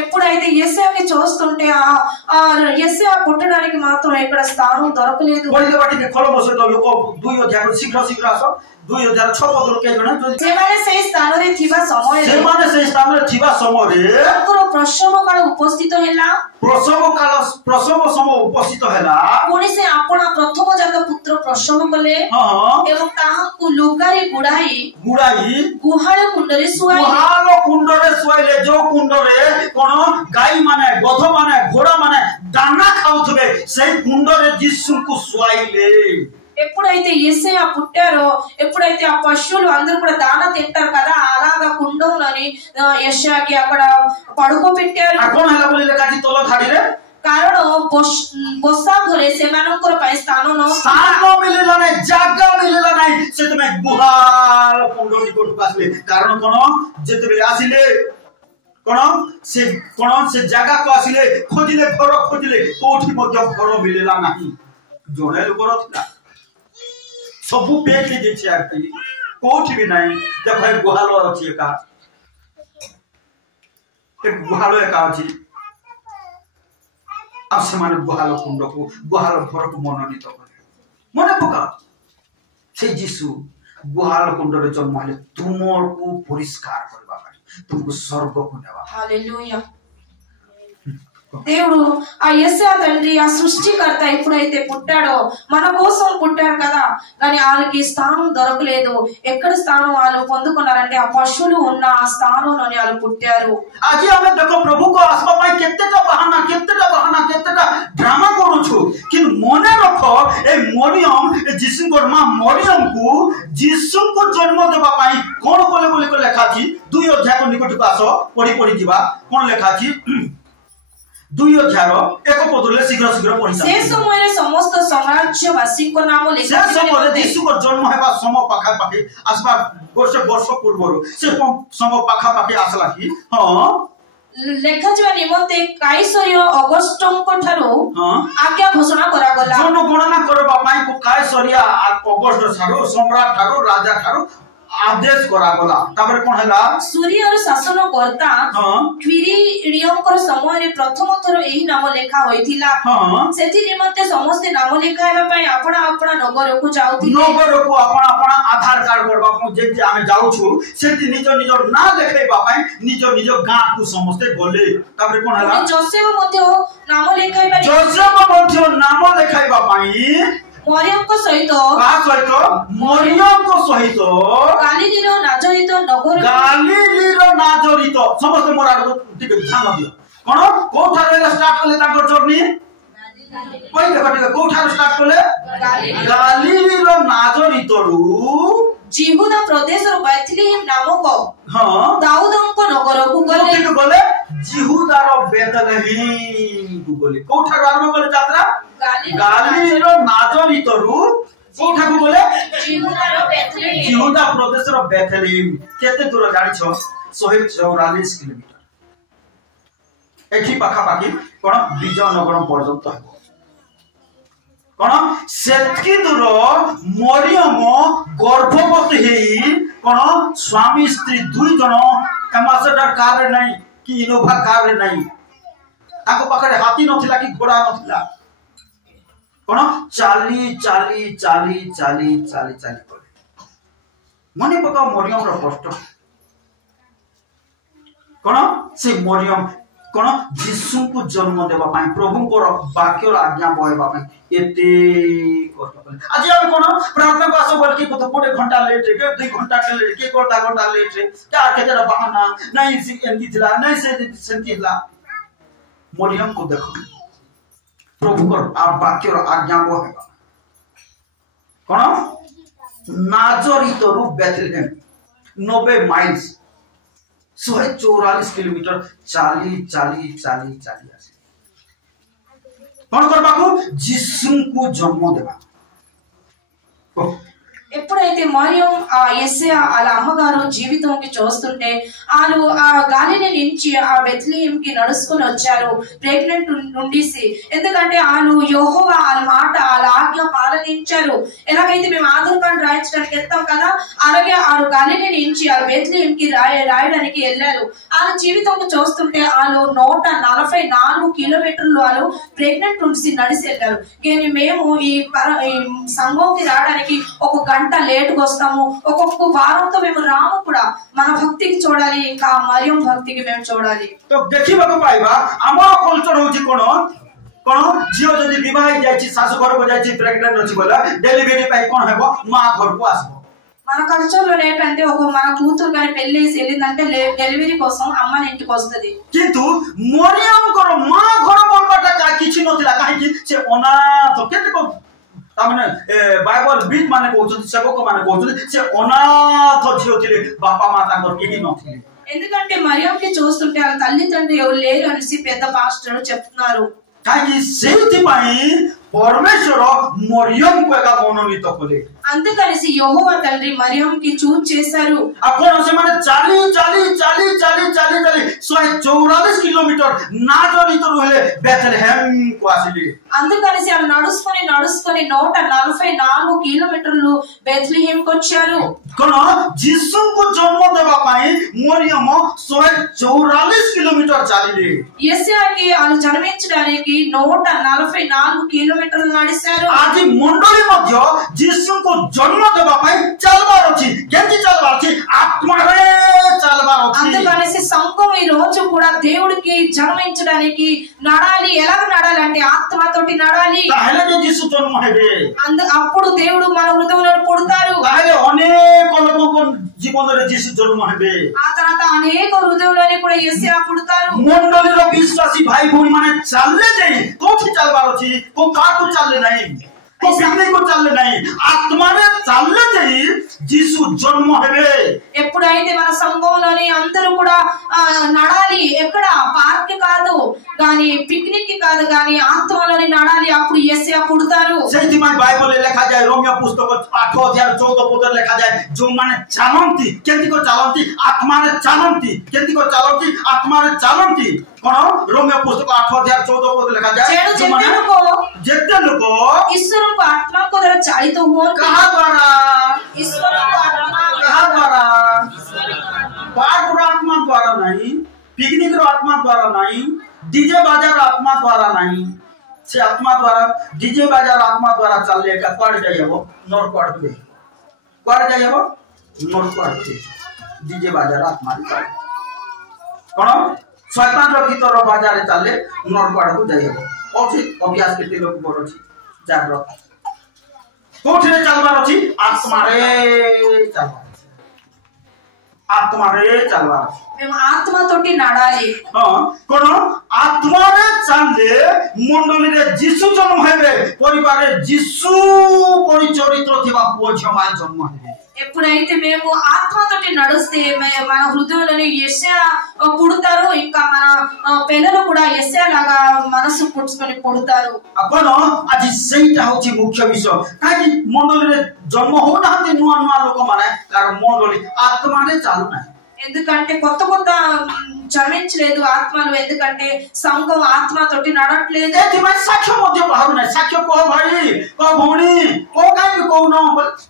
ఎప్పుడైతే యేసయ్యని చూస్తుంటే ఆ యేసయ్య పుట్టడానికి మాత్రం ఇక్కడ స్థానం దొరకలేదు बोलिले बाटी कोलंबस तो लोक 2 अध्याय शीघ्र शीघ्र आसो 2006 पदर के जण ସେମାନେ ସେଇ ସ୍ଥାନରେ ଥିବା ସମୟରେ ସେମାନେ ସେଇ ସ୍ଥାନରେ ଥିବା ସମୟରେ ତାଙ୍କର ପ୍ରସବ କାଳ ଉପସ୍ଥିତ ହେଲା ପ୍ରସବ ସମୟ ଉପସ୍ଥିତ ହେଲା ପୁଣି ସେ ଆପଣା ପ୍ରଥମ ଜାତ ପୁତ୍ର ପ୍ରସବ କଲେ ଏବଂ ତାହାକୁ ଲୁଗାରେ ଗୁଡାଇ ଗୁହାଳ କୁଣ୍ଡରେ ଶୁଆଇଲେ ଯୋଉ କୁଣ୍ଡରେ कोन गाई माने गध माने घोड़ा माने दाना खाउथबे सेई कुंडरे जीसु को सुआइले ఎప్పుడైతే యేసయ్య పుట్టారో ఎప్పుడైతే ఆ పశువులు అందరూ కూడా దాన తింటారు కదా అలాగా కుండంలోని యేసయ్యకి అక్కడ పడుకోబెట్టారు कोन हला बोली लेखाची तोलो थाडीरे କାରଣ ବସା ଘରେ ସେମାନଙ୍କର ପାଇଁ ସ୍ଥାନ ମିଳିଲା ନାହିଁ ଜାଗା ମିଳିଲା ନାହିଁ ସେଥିପାଇଁ ଗୁହାଳ କୁଣ୍ଡ ନିକଟକୁ ଆସିଲେ କାରଣ କୋନ ଯେତେବେଳେ ଆସିଲେ कोन से जगह को आसिले खोजिले घर खोजिले कोठी मध्य घर मिलेला नाही जोड़े लोक रथिला सबु पेटली जेछि आरती कोठी भी नाही देखै गुहालो अछि एका एक गुहालो एका अछि आ से माने गुहालो कुंड को गुहालो घर को मनोनीत करे मने पका से जीसु गुहालो कुंड रे जन्म हले तुमर को परिष्कार करबा तुमको स्वर्ग को देवा हालेलुया దేవుడు ఆ యేసయ్య తండ్రి ఆ సృష్టికర్త ఎప్పుడైతే పుట్టాడో మన కోసం పుట్టాడు కదా కానీ వాళ్ళకి స్థానం దొరకలేదు ఎక్కడ స్థానం వాళ్ళు పొందుకున్నారంటే ఆ పశువులు ఉన్న ఆ స్థానంలోనే వాళ్ళు పుట్టారు आज हम देखो प्रभु को आसवा पाई केतेटा केतेटा ड्रामा करूछु कि मने रखो ए मरियम ए जीसु को मां मरियम को जीसु को जन्म देबा पाई कोन कोले बोली को लेखा छी 2 अध्याय को निकट को आसो पढ़ी जीवा कोन लेखा छी 2 अध्याय एक पदले शीघ्र शीघ्र पढ़ी से समय रे समस्त साम्राज्यवासी को नाम लिखा से समय जीसु को जन्म हेबा समय पाखा पाखी आसबा वर्ष पूर्व से समय पाखा पाखी आसला की हां लेखा जवा निमंते काइसरिय अगस्टंक ठारो आज्ञा घोषणा करा गला जन गणना करबा पाई को काइसरिया अगस्ट ठारो सम्राट ठारो राजा ठारो आदेश करा गला तापर कोन हला सूर्यर शासन करता क्विरिनियमकर समय रे प्रथम थर एही नाम लेखा होइथिला सेति निमंते समस्त नाम लेखा हेबा पई आपना आपना नगर को जाउथिले नगर को आपना आपना आधार कार्ड करबा को जे आमे जाउछु सेति निज ना लेखैबा पई निज गां को समस्त गले तापर कोन हला जोसेफ मध्य नाम लेखाइबा पई मरियम को सहित गालीलीर नाजरित समस्त मोरा ठीक ध्यान दियो कोन कोठा रे स्टार्ट करले ताको जर्नी पहिले बटे कोठा रे स्टार्ट करले गालीलीर नाजरित रु जिहुदा प्रदेश रो बैथलेहेम नामक दाऊदंक नगर को गले जिहुदा रो बेथलेहेम को गले कोठा रो आरंभ करले यात्रा गालीलीर नाजरित रु कोठा को बोले जिहुदा प्रदेश रो बेथलेहेम केते दूर जानि छ 144 किलोमीटर एठी पाखा पाखी कोन विजयनगर पर्यंत है कोन सेतकी दूर मरियम गर्भवती हेई कोन स्वामी स्त्री दुई जन एम्बासडर कार नहीं कि इनोवा कार नहीं ताको पाखरे हाथी नथिला कि घोड़ा नथिला कोन चाली मने पका मरियम रो कष्ट कोन से मरियम कोन यीशु को जन्म देबा पाई प्रभु को वाक्य आज्ञा बहेबा पाई एते कष्ट कले आज हम कोन प्रार्थना को आसो बोल के तो गोटे घंटा लेट रे 2 घंटा लेट के कोटा घंटा लेट रे क्या केतेरा बहाना नहीं से एंती थिला नहीं से सेंती थिला मरियम को देखो प्रभु को वाक्य आज्ञा बहेबा कोन नाजरित रु बेथलेहेम 90 माइल्स 144 किलोमीटर 40 आसे कौन करबा को यीशु को जन्म देबा ఎప్పుడైతే మరియం ఆ యేసయ్య వాళ్ళ అమ్మగారు జీవితంకి చూస్తుంటే వాళ్ళు ఆ గాలిని నుంచి ఆ బెత్లెహేంకి నడుచుకొని వచ్చారు ప్రెగ్నెంట్ నుండిసి ఎందుకంటే వాళ్ళు యెహోవా వాళ్ళ మాట వాళ్ళ ఆజ్ఞ పాలించారు ఎలాగైతే మేము ఆధార్ కార్డు రాయించడానికి వెళ్తాం కదా అలాగే వాళ్ళు గాలిని నుంచి ఆ బెత్లెహేంకి రాయడానికి వెళ్ళారు వాళ్ళ జీవితంకి చూస్తుంటే వాళ్ళు 144 కిలోమీటర్లు వాళ్ళు ప్రెగ్నెంట్ నుండి నడిచి వెళ్ళారు కానీ మేము ఈ సంఘంకి రావడానికి ఒక గంట లేట్ గా వస్తాము ఒక్కొక్క వారంతో మేము రాము కూడా మన భక్తికి చూడాలి ఇంకా మరియం భక్తికి మేము చూడాలి तो देखिबाको पाइबा हमर कल्चर होची कोन जियो जदी विवाह जायछि सासु घर को जायछि प्रेग्नेंट अछि बोला डेलीवरी पाई कोन हेबो मां घर को आसबो మన కల్చర్ లో ఏంటంటే ఒక మన కూతురు గాని పెళ్లి చేసి వెళ్ళిందంటే డెలివరీ కోసం అమ్మని ఇంటికి వస్తది किंतु मरियम को मां घर बोलबाटा का किछि नथिला काहे कि से अनाथ केते को तामने बाइबल बीत माने कहउछथि सेवक माने कहउछथि से अनाथ झियो थिले बापा माता को केही नथिले ఎందుకంటే మరియంకి చూస్తుంటే వాళ్ళ తల్లిదండ్రులు ఎవరు లేరు అనేసి పెద్ద పాస్టర్ చెప్తున్నారు काहे सेति पाई परमेश्वर मरियम को एका मनोनीत कले అందుకనేసి యెహోవా తండ్రి మరియంకి చూస్ చేశారు अपन से माने 144 किलोमीटर नाजरित रहले बेथलेहेम को आसिले అందుకనేసి వాళ్ళు నడుచుకొని 144 కిలోమీటర్లు బెత్లెహేం కు వచ్చారు कोन यीशु को जन्म देबा पाई मरियम 144 किलोमीटर चालिले యేసయ్యకి వాళ్ళు జన్మించడానికి 144 కిలోమీటర్లు నడిచారు आज मंडली मध्य यीशु को जन्म देबा पाई चलबार अछि केंति चलबार अछि आत्मा रे चलबार अछि అందుకనేసి సంఘం ఈ రోజు కూడా దేవుడికి జన్మించడానికి నడాలి ఎలా నడాలంటే ఆత్మతోటి నడాలి ताहेले जे यीशु जन्म हेबे అప్పుడు దేవుడు మన హృదయంలో పుడతారు ताहेले अनेक लोगों जीवन रे यीशु जन्म हेबे ఆ తర్వాత అనేక హృదయంలోనే కూడా యేసయ్య పుడతారు मंडली रो विश्वासी भाई भौणी माने चलले जाई कोठी चलबार अछि को काटू चलले नहीं को पिकनिक को चलले नहीं आत्मा रे चलले जाई यीशु जन्म हेबे ఎప్పుడైతే మన సంఘంలోని అందరూ కూడా నడాలి ఎక్కడ పార్క్ కాదు గాని పిక్నిక్ కి కాదు గాని ఆత్మలోని నడాలి అప్పుడు యేసయ్య పుడతారు सेति माने बाइबल लिखा जाय रोमियो पुस्तक 8 अध्याय 14 पद लिखा जाय जो माने चालंती केंति को चालंती आत्मा रे चालंती केंति को चालंती आत्मा रे चालंती कोन रोमियो पुस्तक 8 अध्याय 14 पद लिखा जाय जो माने जेते लोक ईश्वर को आत्मा को द्वारा चालित हुआ कहा द्वारा ईश्वर को आत्मा कहा द्वारा पार्क रो आत्मा द्वारा नहीं पिकनिक रो आत्मा द्वारा नहीं डीजे बाजार आत्मा द्वारा नहीं से आत्मा द्वारा डीजे बाजार आत्मा द्वारा चलले का पड़ जाइबो नोर पड़ पे पड़ जाइबो नोर पड़ पे डीजे बाजार आत्मा चल कोन शैतान रो भीतर बाजार चलले नोर पड़ को जाइबो ओछि अभ्यास केते लोग बड़ अछि जागृत कोठी रे चलबार अछि आत्मा रे चलबार మేము ఆత్మతోటి నడాలి কোন আত্মারে চালে মন্ডলীরে যিশু জন্ম হবে পরিবারে যিশু পরিচরিত্র থিবা পুଅ ଝିଅ জন্ম হবে ఎప్పుడైతే మేము ఆత్మతోటి నడిస్తే మన హృదయంలోని యేసయ్య పుడతారు ఇంకా మన పిల్లలు కూడా యేసయ్య లాగా మనసు పుట్టుకొని పుడతారు ଆପଣ ଆଜି ସେଇଟା ହଉଛି ମୁଖ୍ୟ ବିଷୟ କାହିଁକି ମଣ୍ଡଳୀରେ ଜନ୍ମ ହଉନାହାନ୍ତି ନୂଆ ନୂଆ ଲୋକମାନେ କାରଣ ମଣ୍ଡଳୀ ଆତ୍ମାରେ ଚାଲୁନାହିଁ ఎందుకంటే కొత్త కొత్త జన్మించలేదు ఆత్మలు ఎందుకంటే సంఘం ఆత్మతోటి నడట్లేదు ଏଥିପାଇଁ ସାକ୍ଷ୍ୟ ମଧ୍ୟ ବାହାରୁନାହିଁ ସାକ୍ଷ୍ୟ କହ ଭାଇ କହ ଭଉଣୀ କହ କାହିଁକି କହୁନ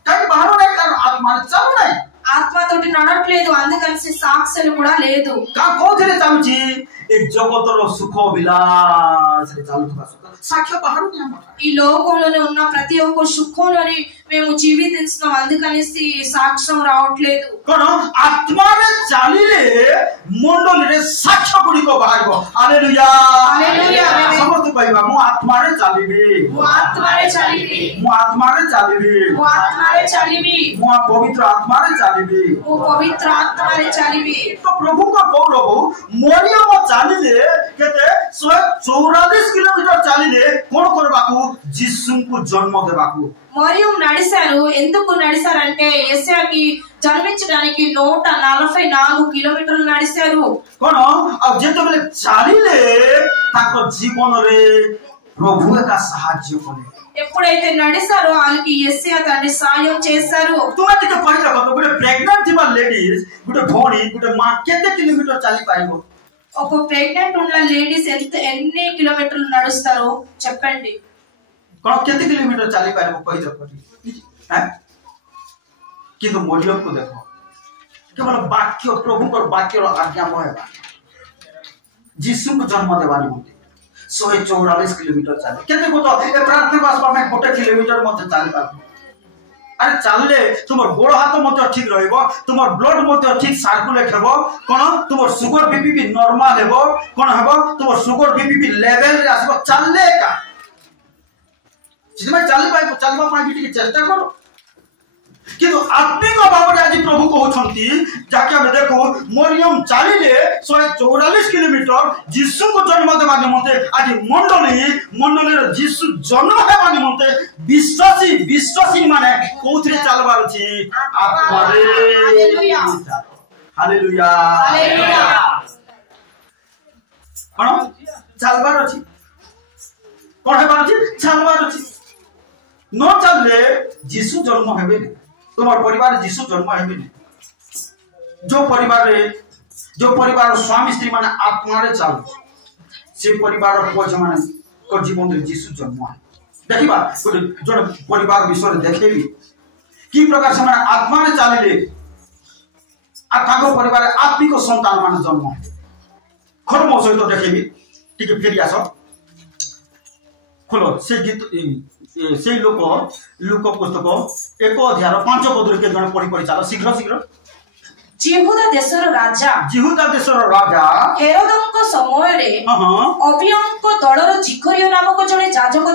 କାହିଁକି ବାହାରୁନାହିଁ କାରଣ ଆତ୍ମାରେ ଚାଲୁନାହିଁ ఆత్మతోటి నడట్లేదు అందుకని సాక్ష్యాలు కూడా లేదు କୋଉଥିରେ ଚାଲୁଛି ଏ ଜଗତର ସୁଖ ବିଲାସରେ ଚାଲୁଥିବା సాక్ష్ୟ ବାହାରୁନି ଆମର ఈ లోకంలోనే ఉన్న ప్రతి ఒక్క సుఖంలోని మేము జీవిస్తున్నాం అందుకనేసి సాక్ష్యం రావట్లేదు କଣ ଆତ୍ମାରେ ଚାଲିଲେ ମଣ୍ଡଳୀରେ ସାକ୍ଷ୍ୟ ଗୁଡ଼ିକ ବାହାରିବ ହାଲେଲୁୟା ହାଲେଲୁୟା ସମସ୍ତେ କହିବା ମୁଁ ଆତ୍ମାରେ ଚାଲିବି ମୁଁ ଆତ୍ମାରେ ଚାଲିବି ମୁଁ ଆତ୍ମାରେ ଚାଲିବି ମୁଁ ଆତ୍ମାରେ ଚାଲିବି ମୁଁ ପବିତ୍ର ଆତ୍ମାରେ ଚାଲିବି ମୁଁ ପବିତ୍ର ଆତ୍ମାରେ ଚାଲିବି ତ ପ୍ରଭୁଙ୍କ ଗୌରବ ମରିୟମ ଚାଲିଲେ କେତେ 144 କିଲୋମିଟର ଚାଲିଲେ କଣ କରିବାକୁ ଯୀଶୁଙ୍କୁ ଜନ୍ମ ଦେବାକୁ మరియం నడిచారు ఎందుకు నడిచారంటే యేసయ్యకి జన్మించడానికి 144 కిలోమీటర్లు నడిచారు କଣ ଆଉ ଯେତେବେଳେ ଚାଲିଲେ ତାଙ୍କ ଜୀବନରେ ପ୍ରଭୁ ଏକା ସାହାଯ୍ୟ କଲେ ఎప్పుడైతే నడిచారో వాళ్ళకి యేసయ్య తండ్రి సహాయం చేశారు ତୁମେ ଟିକେ କହିଲ ଗୋଟେ ପ୍ରେଗନେଣ୍ଟ ଥିବା ଲେଡିଜ ଗୋଟେ ଭଉଣୀ ଗୋଟେ ମା କେତେ କିଲୋମିଟର ଚାଲି ପାରିବ ఒక ప్రెగ్నెంట్ ఉన్న లేడీస్ ఎన్ని కిలోమీటర్లు నడుస్తారో చెప్పండి କଣ କେତେ କିଲୋମିଟର ଚାଲି ପାରିବ କହିଦ କିନ୍ତୁ ମରିୟମକୁ ଦେଖ କେବଳ ବାକ୍ୟ ପ୍ରଭୁଙ୍କର ବାକ୍ୟର ଆଜ୍ଞାବହ ହେବା ଯୀଶୁଙ୍କୁ ଜନ୍ମ ଦେବା ନିମନ୍ତେ 144 କିଲୋମିଟର ଚାଲେ କେତେ କତ ଏ ପ୍ରାର୍ଥନା ଆସିବା ଆମେ 1 କିଲୋମିଟର ମଧ୍ୟ ଚାଲି ପାରିବୁ আরে চাললে তোমার গোড় হাত মধ্যে ঠিক রহিব তোমার ব্লড মধ্যে ঠিক সার্কুলেট হব কোন তোমার সুগার বিপিপি নরমাল হব কোন হব তোমার সুগার বিপিপি লেভেল রে আসব চাললে একা সেটা চালি পাইব চালবা পাই টিকে চেষ্টা করো কিন্তু আত্মিক ভাবে আজ প্রভু কହୁଛନ୍ତି যাকে আমি দেখো মরিয়ম চালিলে 144 কিলোমিটার যিশুকে জন্ম দেবা নিমন্তে আজ মন্ডলীর যিশু জন্ম হেবা নিমন্তে বিশ্বাসী মানে কোউথিরে চালবার আছে আত্মারে হালেলুয়া হালেলুয়া হালেলুয়া কোন চালবার আছে কোন হেবার আছে চালবার আছে ন চাললে যিশু জন্ম হেবে না তোমার পরিবার যিশু জন্ম হেবে না जो परिवार स्वामी स्त्री माने आत्मारे चालू से परिवार पुआ माने जीवन में जीशु जन्म है देखिबा जो परिवार विषय देखेबी कि प्रकार से आत्मारे चालिले आत्माको परिवार आत्मिक संतान मान जन्म है खोल मो सहित देखेबी टिके फेरि आस खोलो से गीत से लोक पुस्तक 1 अध्याय 5 पदरे के जण पढ़ी चलो शीघ्र जिहुदा देशर राजा हेरोदଙ୍କ ସମୟରେ ଅବିୟଙ୍କ ଦଳର ଜିଖରିୟ ନାମକ ଜଣେ ଯାଜକ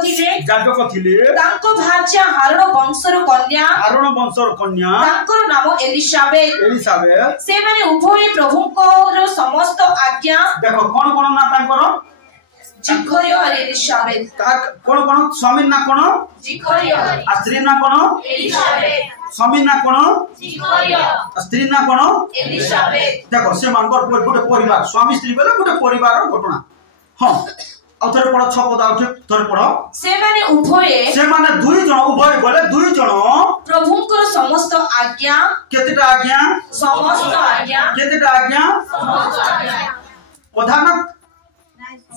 ଥିଲେ ତାଙ୍କ ଭାର୍ଯ୍ୟା ହାରଣ ବଂଶର କନ୍ୟା ତାଙ୍କର ନାମ ଏଲିସାବେତ ସେମାନେ ଉଭୟ ପ୍ରଭୁଙ୍କର ସମସ୍ତ ଆଜ୍ଞା ଦେଖ କୋନ ନା ତାଙ୍କର ଜିଖରିୟ और एलिसाबेत कोन स्वामी ना कोन जिखरिय आ स्त्री ना कोन एलिसाबेत स्वामी ना कोन जिखरिय स्त्री ना कोन एलिसाबेत देखो से मानकर गोटे परिवार स्वामी स्त्री बेले गोटे परिवार घटना हां आ थरे पढ 6 पद आउथे थरे पढ से माने दुई जण उभय बोले दुई जण प्रभुଙ୍କର समस्त आज्ञा केतेटा आज्ञा समस्त आज्ञा केतेटा आज्ञा समस्त आज्ञा प्रधान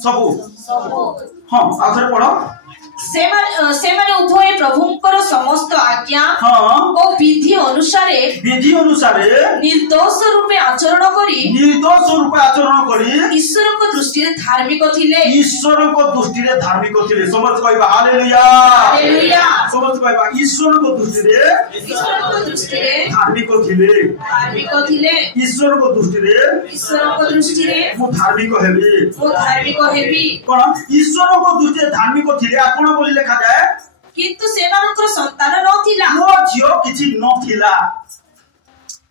सबु हां आथरे पढ सेमाने उभय प्रभुଙ୍କର समस्त आज्ञा ओ विधि अनुसारे निर्दोष रूपे आचरण करी ईश्वरको दृष्टिरे धार्मिक थिले समझ कहबा हालेलुया समझ कहबा ईश्वरको दृष्टिरे धार्मिक थिले ईश्वरको दृष्टिरे मु धार्मिक हेबी कोन ईश्वरको दृष्टिरे धार्मिक थिले आपण बोली लिखा जाए किंतु सेमानकर संतान नथिला मो झियो किछि नथिला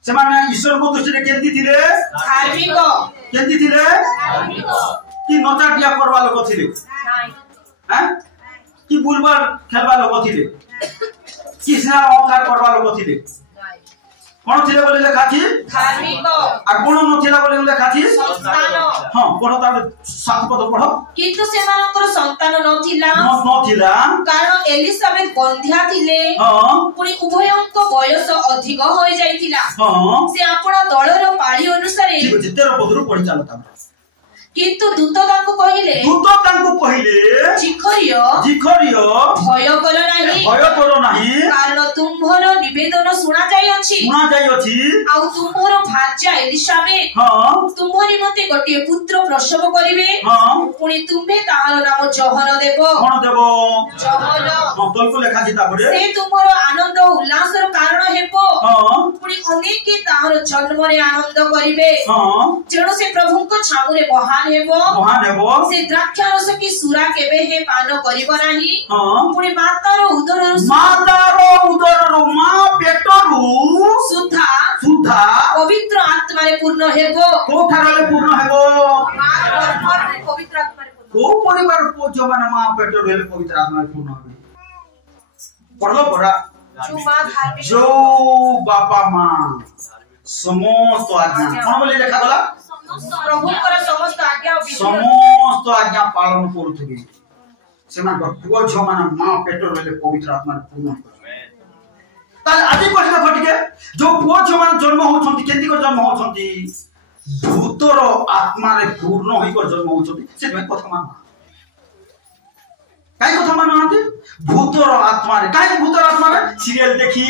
से माने ईश्वर को दृष्टि रे केंती थिले धार्मिक केंती थिले कि नचाटिया करवा लोक थिले हैं कि बुलबार खेलवा लोक थिले कि सिना अहंकार करवा लोक थिले कोन थिले बोले लेखा छी धार्मिक आ कोन नथिला बोले लेखा छी संतान हां कोन तार सात पद पढो किंतु सेमानकर संतान नथिला नथिला कारण एलिजाबेथ बंध्या थिले हां पुनी उभयंक बयस अधिक होई जाइतिला हां से आपण दळर पाळी अनुसार जितेर पदरु पढि चालता किंतु दूत तांको कहिले जिखरियो भय करो नाही कारण तुम्भर निवेदन सुना जाय अछि आ तुम्भर भार्या एलिजाबेथ तुम्भरी मते गोटे पुत्र प्रसव करिवे पुनी तुम्हे ताहार नाम जहन देबो जहन तोलको लेखा छी तापरे से तुम्भर आनंद उल्लासर कारण हेबो पुनी अनेके ताहार जन्म रे आनंद करिवे जेणो से प्रभु को छामुरे महान हेबो से द्राक्षारस की सुरा केबे हे पान करिवो नाही पुनी मातार उदररु मा पेटरु सुधा पवित्र आत्मा रे पूर्ण हेबो कोठारले पूर्ण हेबो पवित्र आत्मा रे पूर्ण को परिवार को जो माने मा पेटरु हेले पवित्र आत्मा रे पूर्ण हेबे पढ़लो पढ़ा जो बापा मां समस्त आज्ञा कोन बोले देखा गला प्रभुकर समस्त आज्ञा पालन करुथिबे सेमान पुओ झ माने मां पेटर रहले पवित्र आत्मा रे पूर्ण ताले आदि कहबे फटिके जो पुओ झ माने जन्म होछंती केंती को जन्म होछंती भूतर आत्मा रे पूर्ण होई को जन्म होछंती से कथा मान काई कथा मानते भूतर आत्मा रे काई भूतर आत्मा रे सीरियल देखी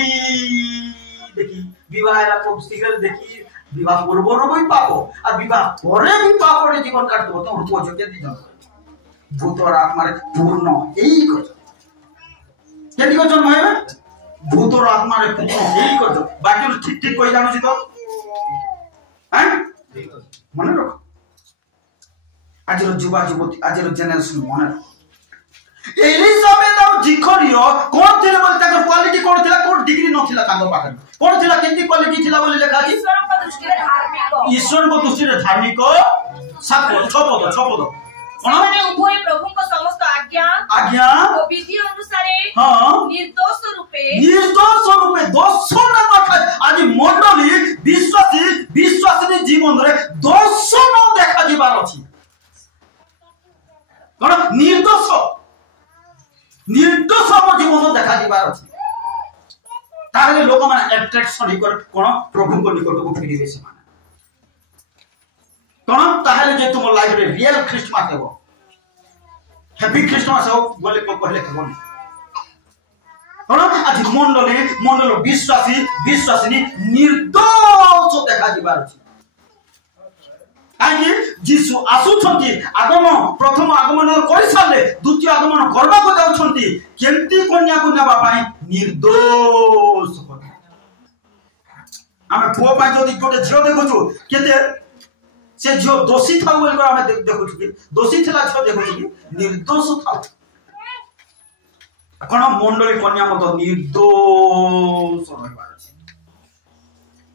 विवाह रा को सीरियल देखी विवाह पूर्व भी पाप और विवाह परे भी पाप रे जीवन काटतो तो रुको जो केदी जन भूत और आत्मा रे पूर्ण एई कर केदी को जन्म हेबे भूत और आत्मा रे पूर्ण एई कर बाकी ठीक ठीक कोई जानो छी तो हैं मन रख आज रो जुवा जुवती आज रो जनरेशन मन रख एलिजाबेथ और जिखरियो कोन थिले बोले ताकर क्वालिटी कोन थिला कोन डिग्री नथिला ताकर पाखर कोन थिला केंती क्वालिटी थिला बोले लेखा छी ईश्वर को दृष्टि रे धार्मिक सात पद माने उभय प्रभु को समस्त आज्ञा और विधि अनुसार निर्दोष रूपे दोष न देखा आज मंडली विश्वासी जीवन रे दोष न देखा दिबार अछि कोन निर्दोष हम जीवन देखा दिबार अछि तारे लोक माने अट्रैक्शन हिकर कोन प्रभु को निकट को फेरिबे से माने कोन ताहले जे तुम लाइफ रे रियल क्रिसमस हेबो हैप्पी क्रिसमस हो बोले को कहले के बोल कोन आज मंडल विश्वासी निर्दोष देखा दिबार अछि आगे जीसु आसुछंती आगमन प्रथम आगमन करि साले द्वितीय आगमन करबा को जाउछंती केंती कन्या को नेबा पाई निर्दोष कोन आमे पुओ पाई जदी गोटे झियो देखुछु केते से झियो दोषी था बोल को आमे देखुछु कि दोषी थिला झियो देखुछु कि निर्दोष था कोन मंडली कन्या मत निर्दोष रहबार अछि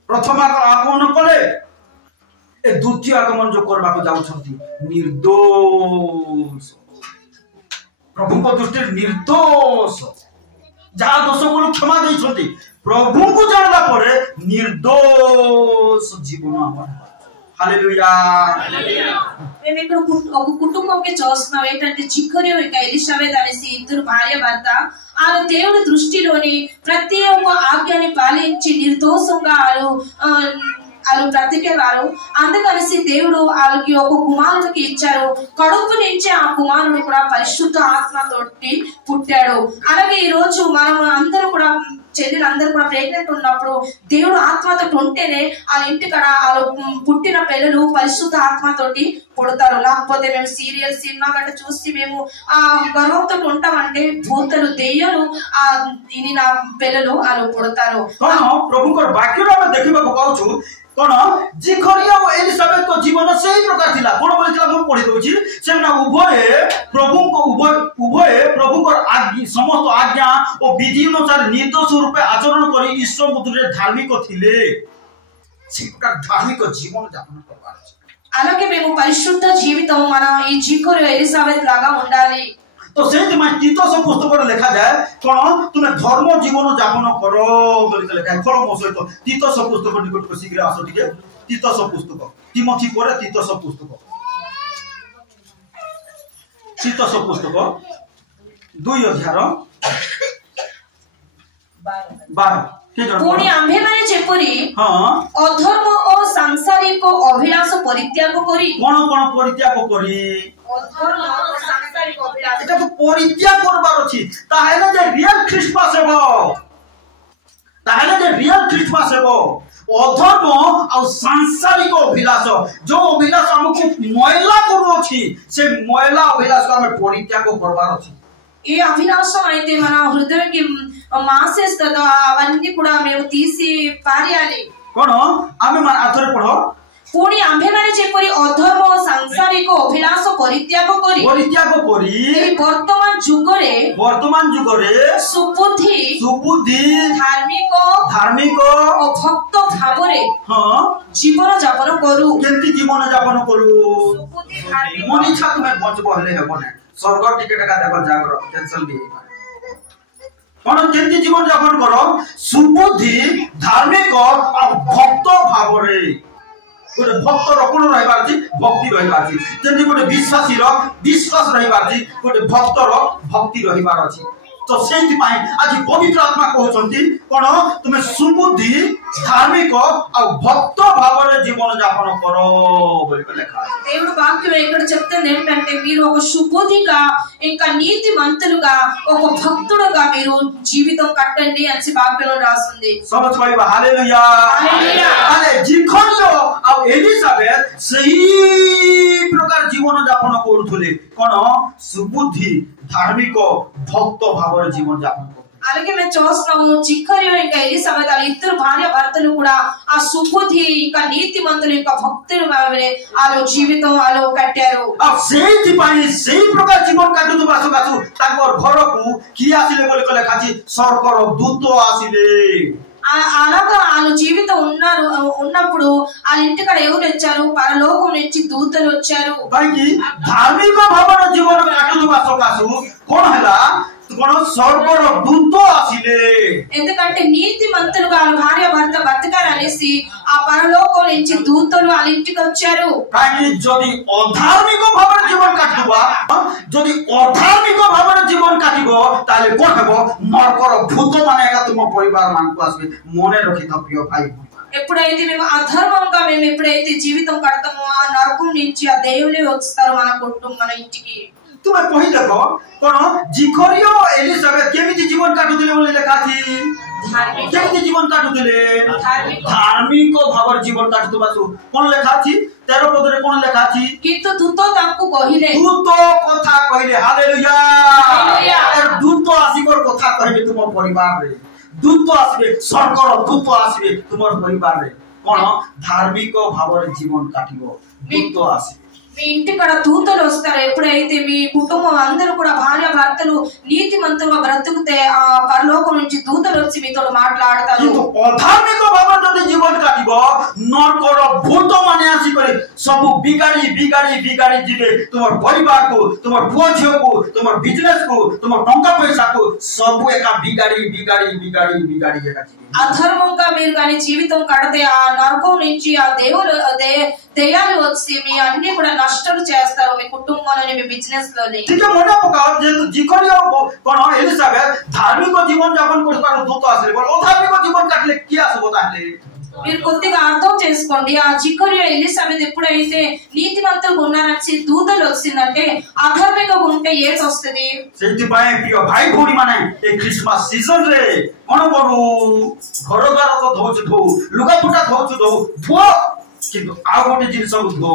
प्रथम आगमन कले ए द्वितीय आगमन जो करबा को जाउछंती निर्दोष प्रभु को दृष्टि निर्दोष जहा दोष को क्षमा दैछंती प्रभु को जानला परे निर्दोष जीवन हमर हालेलुया मेमेको कुटुंबम के चोसना ఏంటంటే జిఖరియో ఎలిజబెత్ అనేసి ఇద్దరు భార్య భర్త ఆ దేవుని దృష్టిలోని ప్రతి ఒక్క ఆజ్ఞని పాలించి నిర్దోషంగా వాళ్ళు బ్రతికేవారు అందుకనేసి దేవుడు వాళ్ళకి ఒక కుమారుడికి ఇచ్చారు కడుపు నుంచి ఆ కుమారుడు కూడా పరిశుద్ధ ఆత్మతోటి పుట్టాడు అలాగే ఈ రోజు మనం అందరూ కూడా చెల్లెలందరూ కూడా ప్రెగ్నెంట్ ఉన్నప్పుడు దేవుడు ఆత్మతో ఉంటేనే ఆ ఇంటికడ వాళ్ళు పుట్టిన పిల్లలు పరిశుద్ధ ఆత్మతోటి పుడతారు లేకపోతే మేము సీరియల్ సినిమా గట్ట చూసి మేము ఆ గర్వంతో ఉంటామంటే భూతలు దెయ్యాలు ఆ దీని నా పిల్లలు వాళ్ళు పుడతారు ప్రభుଙ୍କର ବାକ୍ୟରେ ଆମେ ଦେଖିବାକୁ ପାଉଛୁ कोन जिखरिया और एलिजाबेथ को जीवन सही प्रकार थिला कोन बोलितला हम पढि दोछि सेना उभय प्रभु को आज्ञा समस्त आज्ञा और विधि अनुसार निर्दोष रूपे आचरण करी ईश्वर मुद्रे धार्मिक थिले से प्रकार धार्मिक जीवन यापन करवार अछि అలాగే మేము పరిశుద్ధ జీవితం మన ఈ జికోరియో ఎలిజబెత్ లాగా ఉండాలి तो सेति मा तीतस पुस्तक रे लिखा जाय कोन तुमे धर्म जीवन यापन करो बोली के लिखा खोलो मो सहित तीतस पुस्तक निकट को शीघ्र आसो ठीक है तीतस पुस्तक तिमोथी परे तीतस पुस्तक 2 अध्याय 12 पुणी आम्भे माने जेपरी हां अधर्म और सांसारिक अभिलाष परित्याग करी कोन कोन परित्याग करी अधर्म और सांसारिक अभिलाष এটা তো পরিত্যাগ করবার আছে তাহলে যে রিয়েল খ্রিস্টমাস ହେବ তাহলে যে রিয়েল খ্রিস্টমাস ହେବ অধর্ম আর সাংসারিক অভিলাষ जो অভিলাষ আমাকে ময়লা করুছি সে ময়লা অভিলাষ আমি পরিত্যাগ করবার আছে ఈ అభిలాషం అయితే మన హృదయానికి మాసేస్తదో అవన్నీ కూడా మేము తీసి పారేయాలి কোন আমি మన আথরে পড়ো पुणी आम्भे माने जेपरी अधर्म और सांसारिक अभिलाष परित्याग करी वर्तमान जुगरे सुबुद्धि धार्मिक और भक्त भावरे हां जीवन यापन करू केंती जीवन यापन करू सुबुद्धि धार्मिक मन इच्छा तुम्हें बंचबो हेले हेबो ने स्वर्ग टिकेट का देखो जागर कैंसिल भी कोन केंती जीवन यापन करो सुबुद्धि धार्मिक और भक्त भावरे गोटे भक्त कोन रहिबार छी भक्ति रहिबार छी जेंति गोटे विश्वासी रो विश्वास रहिबार छी गोटे भक्त रो भक्ति रहिबार अछि तो सेति पाई आज पवित्र आत्मा कहउछंती कोन तुमे सुबुद्धि धार्मिक और भक्त भावरे जीवन यापन करो बोली लेखा దేవుడు వాక్యం ఇక్కడ చెప్తుంది ఏంటంటే మీరు ఒక సుబుద్ధిగా ఇంకా నీతిమంతులుగా ఒక భక్తుడుగా మీరు జీవితం కట్టండి అని వాక్యంలో రాస్తుంది समझ पाइबा हालेलुया हालेलुया अरे जिखनियो और एलिजाबेथ सही प्रकार जीवन यापन करथुले कोन सुबुद्धि धार्मिक भक्त भावरे जीवन यापन అలాగే మేము చూస్తున్నాము జిక్కరియో ఇంకా ఎలిజబెత్ వాళ్ళ ఇద్దరు భార్య భర్తలు కూడా ఆ సుబుద్ధి ఇంకా నీతిమంతులు ఇంకా భక్తులు వాళ్ళు జీవితం వాళ్ళు కట్టారు ఆ సేతి పై సేయి ప్రకార జీవన కాటుతు బాసు బాసు ତାଙ୍କର ଘରକୁ କି ଆସିଲେ ବୋଲି କହିଲେ ଖାଛି ସରକାର ଦୂତ ଆସିଲେ అలాగా వాళ్ళు జీవితం ఉన్నప్పుడు వాళ్ళ ఇంటికాడ ఎవరు వచ్చారు పరలోకం నుంచి దూతలు వచ్చారు କାହିଁକି ଧାର୍ମିକ ଭାବର ଜୀବନ କାଟୁତୁ ବାସ କାସୁ କଣ ହେଲା कोन स्वर्गर दूत आसिले ఎందుకంటే నీతిమంతులుగా భార్య భర్త బతకాలనేసి ఆ పరలోకం నుంచి దూతలు వాళ్ళ ఇంటికి వచ్చారు కానీ যদি অধার্মিক ভাবে জীবন কাটিবা যদি অধার্মিক ভাবে জীবন কাটিব তাহলে কোন হবে নরকর ভূত মানে একা তোমার পরিবার মানকু আসবে মনে রাখি তো প্রিয় ভাই ఎప్పుడైతే మేము అధర్మంగా మేము ఎప్పుడైతే జీవితం కడతామో ఆ నరకం నుంచి ఆ దేవులే వస్తారు మన కుటుంబం మన ఇంటికి तुमे कहि देखो कोन जिखरियो एलिजाबेथ केमिति जीवन काटुदिले बोले लेखा छी धार्मिक केमिति जीवन काटुदिले धार्मिक भावर जीवन काटुतु बासु कोन लेखा छी 13 पदरे कोन लेखा छी किंतु दूत तांकु कहिले दूत कथा कहिले हालेलुया हालेलुया दूत आसीकर कथा कहिले तुम परिवार रे दूत आसीबे सरकार दूत आसीबे तुमर परिवार रे कोन धार्मिक भावर जीवन काटिबो दूत आसी మీ ఇంటికాడ దూతలు వస్తారు ఎప్పుడైతే మీ కుటుంబం అందరూ కూడా భార్య భర్తలు నీతిమంతులుగా బ్రతుకుతే ఆ పరలోకం నుంచి దూతలు వచ్చి మీతో మాట్లాడతారు অধার্মিক ভাবে যদি জীবন কাটিব নরকর ভূত মানে আসি করে সব বিগাড়ি বিগাড়ি বিগাড়ি দিবে তোমার পরিবারকু তোমার পুଅ ঝিଅକୁ তোমার বিজনেসকু তোমার টঙ্কা পয়সাকু সব একা বিগাড়ি বিগাড়ি বিগাড়ি বিগাড়ি একা అధర్మంగా మీరు కానీ జీవితం కడితే ఆ నరకం నుంచి ఆ దేవుడు దయ్యాలు వచ్చి మీ అన్ని కూడా నష్టం చేస్తారు మీ కుటుంబంలోని మీ బిజినెస్ లోని ठीक है मने पकाओ जे जिखरियो कोन एलिजाबेथ धार्मिक जीवन यापन करबार दूत आसे बोल अधार्मिक जीवन काटले की आसबो ताले మీరు కొద్దిగా అర్థం చేసుకోండి ఆ జిక్కరియో ఎలిజబెత్ ఎప్పుడైతే నీతిమంతులుగా ఉన్నారని దూతలు వచ్చిందంటే అధర్మికంగా ఉంటే ఏది వస్తుంది ସେଥିପାଇଁ ପ୍ରିୟ ଭାଇ ଭଉଣୀ ମାନେ ଏ ଖ୍ରୀଷ୍ଟମାସ ସିଜନ ରେ କଣ କରୁ ଘର ଦ୍ୱାର ତ ଧଉଛୁ ଧଉ ଲୁଗାପଟା ଧଉଛୁ ଧଉ ଧୁଅ କିନ୍ତୁ ଆଉ ଗୋଟେ ଜିନିଷକୁ ଧୁଅ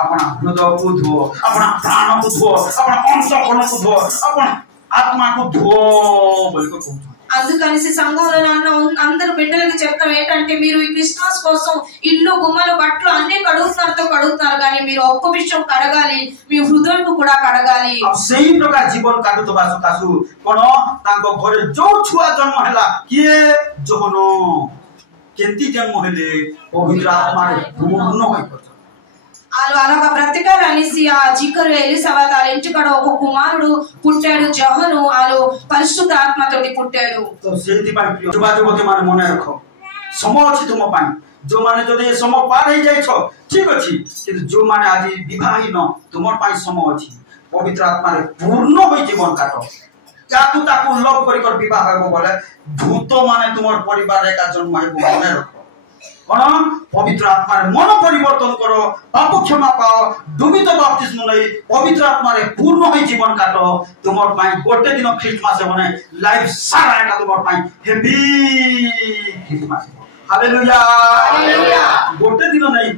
ଆପଣ ହୃଦୟକୁ ଧୁଅ ଆପଣ ପ୍ରାଣକୁ ଧୁଅ ଆପଣ ଅନ୍ତଃକରଣକୁ ଧୁଅ ଆପଣ ఆత్మకు ధో ବୋଲି କହୁଛନ୍ତି। అందుకనేసి సంఘంలో అందరూ బిడ్డలకు చెప్తాం ఏంటంటే మీరు ఈ క్రిస్మస్ కోసం ఇల్లు గుమ్మలు బట్టలు అన్ని కడుగుతున్నారు కానీ మీరు ఒక్క విషయం కడగాలి, మీ హృదయం కూడా కడగాలి। ସେଇ ପ୍ରକାର ଜୀବନ କାଟୁଥିବା ସକାଶୁ କଣ ତାଙ୍କ ଘରେ ଯୋଉ ଛୁଆ ଜନ୍ମ ହେଲା କିଏ ଜୋହନ केंती जन्म हेले पवित्र आत्मा रे पूर्ण होई पड़छ ఆలు అలాగా బ్రతికారు అనేసి ఆ జిక్కరు ఎలిసబెత్ వాళ్ళ ఇంటికాడ ఒక కుమారుడు పుట్టాడు జహను ఆలు పరిశుద్ధ ఆత్మతోటి పుట్టాడు तो सेति पाई प्रिय जुबाजुबती माने मने रखो समय अछि तुम पाई जो माने जदि समय पार हे जाय छ ठीक अछि किंतु जो माने आज विवाहिन तुमर पाई समय अछि पवित्र आत्मा रे पूर्ण होई जीवन काटो ताकू ताकू लव करी कर विवाह हेबो बोले भूत माने तुमर परिवार रे का जन्म हेबो मने रखो कोन पवित्र आत्मा रे मन परिवर्तन करो पाप क्षमा पाओ डुबित बपतिस्म नै पवित्र आत्मा रे पूर्ण होई जीवन काटो तुमर पाई गोटे दिन क्रिसमस होने लाइफ सारा का तुमर पाई हैप्पी क्रिसमस हालेलुया हालेलुया गोटे दिन नै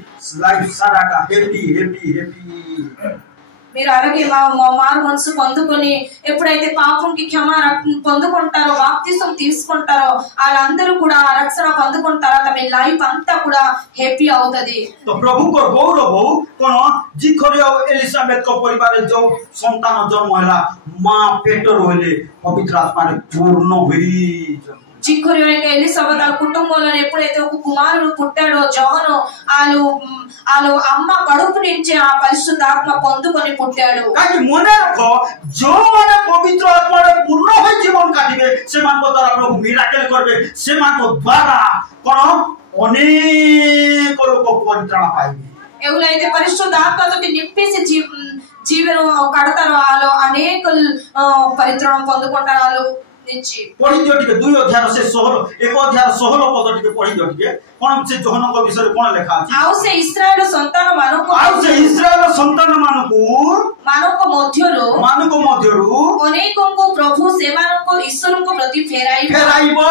लाइफ सारा का हैप्पी हैप्पी हैप्पी మీరు అలాగే మారు మనసు పొందుకొని ఎప్పుడైతే పాపంకి క్షమ పొందుకుంటారో బాప్తిసం తీసుకుంటారో వాళ్ళందరూ కూడా రక్షణ పొందుకున్న తర్వాత మీ లైఫ్ అంతా కూడా హ్యాపీ అవుతది तो प्रभु को गौरव हो कोन जिखरिया एलिजाबेथ को परिवार जो संतान जन्म होला मां पेटर होले पवित्र आत्मा रे पूर्ण होई జిక్కరు ఎలిసబెత్ వాళ్ళ కుటుంబంలో ఎప్పుడైతే ఒక కుమారుడు పుట్టాడో జోహను ఆలు అమ్మ కడుపు నుంచి ఆ పరిశుద్ధాత్మ పొందుకొని పుట్టాడు काकी मने रखो जो माने पवित्र आत्मा रे पूर्ण होई जीवन काटिबे से मान को द्वारा प्रभु मिराकल करबे से मान को द्वारा कोन अनेक लोक परित्राण पाइबे ఎవరైతే పరిశుద్ధాత్మతో నింపేసి జీవనం కడతారో వాళ్ళు అనేక పరిత్రాణం పొందుకుంటారు వాళ్ళు నుంచి पढ़ी दियो टिके 2 अध्याय से 16 1 अध्याय 16 पद टिके पढ़ी दियो टिके कोन से जोहन को विषय कोन लेखा अछि आउ से इस्राएल संतान मानको मध्यरु अनेकों प्रभु सेमानको ईश्वरको प्रति फेराइबो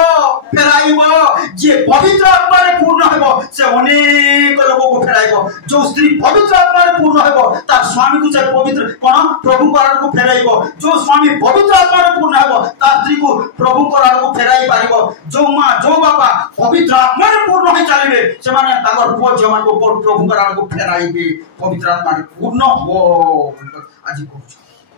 जे पवित्र आत्मा रे पूर्ण हेबो से अनेक लोक को फेराइबो जो स्त्री पवित्र आत्मा रे पूर्ण हेबो तार स्वामी को से पवित्र कोन प्रभु कारण को फेराइबो जो स्वामी पवित्र आत्मा रे पूर्ण हेबो तार स्त्री को प्रभु कारण को फेराई पारिबो जो मां जो बाबा पवित्र आत्मा रे पूर्ण होई चलिबे से माने ताकर पुओ जमान को प्रभु कारण को फेराइबे पवित्र आत्मा रे पूर्ण हो आज कहू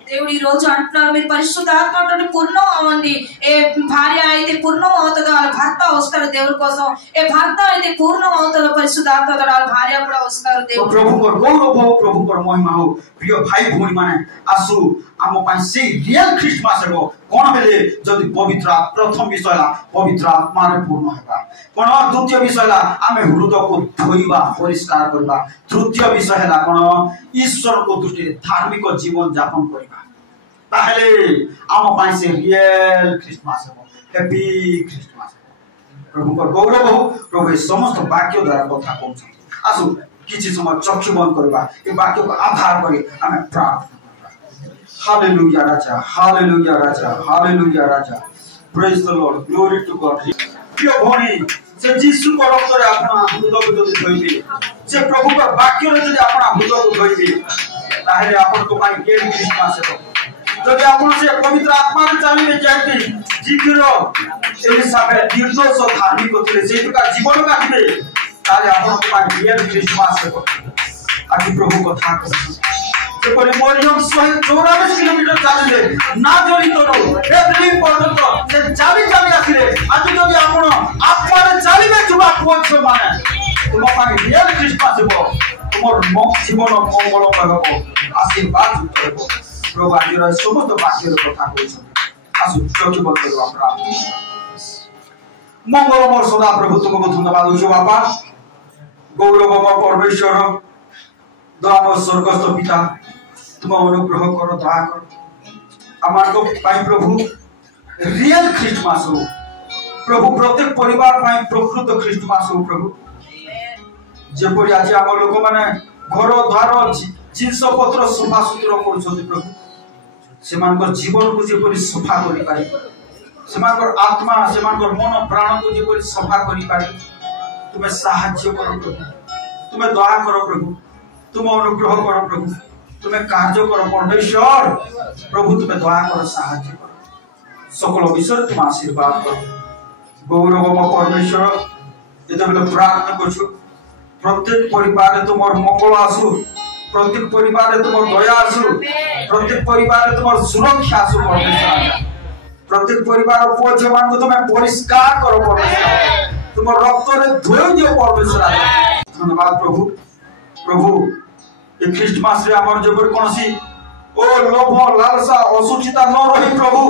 దేవుడు ఈ రోజు అంటున్నారు మీరు పరిశుద్ధాత్మతో పూర్ణం అవ్వండి ఏ భార్య అయితే పూర్ణం అవుతుందో వాళ్ళ భర్త వస్తాడు దేవుడి కోసం ఏ భర్త అయితే పూర్ణం అవుతుందో పరిశుద్ధాత్మతో వాళ్ళ భార్య కూడా వస్తారు దేవుడు प्रभु को गौरव हो प्रभु को महिमा हो प्रिय भाई भौणी माने आसु आम पाई से रियल क्रिसमस हो कोन हेले जदि पवित्र प्रथम विषय पवित्र आत्मा रे पूर्ण हेबा कोन द्वितीय विषय आमे हृदय को धोइबा परिष्कार करबा तृतीय विषय है कोन ईश्वर को दृष्टि धार्मिक जीवन यापन करबा ताहले आम पाई से रियल क्रिसमस हो हैप्पी क्रिसमस प्रभु को गौरव हो प्रभु समस्त वाक्य द्वारा कथा कहउछ आसु किछि समय चक्षु बंद करबा ए वाक्य को आधार करी हमें प्रार्थना hallelujah Raja hallelujah Raja praise the Lord glory to God प्रिय भणी से यीशु को रक्त रे आपन हृदय को जदि धोइबे से प्रभु को वाक्य रे जदि आपन हृदय को धोइबे ताहेले आपन को पाई केन क्रिसमस हो जदि आपन से पवित्र आत्मा रे चलिबे जायते जिकरो एलिसाबेथ निर्दोष धार्मिक थिले से का जीवन काटिबे ताले आपन को पाई केन क्रिसमस हो आज प्रभु को था जेपरि मरियम 144 किलोमीटर चालिले ना जोरी तोरो एतली पर्यंत से चाली आसिले आज जदि आपण आत्मा रे चालिबे जुबा कोछ माने तुम पाई रियल क्रिसमस हो तुमर जीवन मंगल होबो आशीर्वाद होबो प्रभु आज समस्त वाक्य कथा कहछ आसु चोकी बंद करू हमरा मंगल मोर सदा प्रभु तुमको धन्यवाद हो बाबा गौरवमय परमेश्वर दयामय स्वर्गस्थ पिता तुम अनुग्रह करो दया करो आमार को पाई प्रभु रियल क्रिसमस हो प्रभु प्रत्येक परिवार पाई प्रकृत क्रिसमस हो प्रभु जेपरि आज आम लोक माने घर द्वार जिनस पत्र सफा सुतरा करछथि प्रभु सेमानकर जीवन को जेपरि सफा करि पारि सेमानकर आत्मा सेमानकर मन प्राण को जेपरि सफा करि पारि तुमे सहाय्य करो प्रभु तुमे दया करो प्रभु तुम अनुग्रह करो प्रभु तुम्हें कार्य करो परमेश्वर प्रभु तुम्हें दया करो सहाय्य करो सकल विषय तुम आशीर्वाद करो गौरवमय परमेश्वर ये प्रार्थना करछु प्रत्येक परिवार तुम मंगल आसु प्रत्येक परिवार तुम दया आसु प्रत्येक परिवार तुम सुरक्षा आसु परमेश्वर प्रत्येक परिवार पुओ मान को तुम्हें परिष्कार करो परमेश्वर तुम रक्त रे धोई दियो परमेश्वर आज्ञा। धन्यवाद प्रभु। प्रभु ये ख्रिस्टमास रे हमर जबर कोनसी ओ लोभ लालसा असुचिता न रही प्रभु,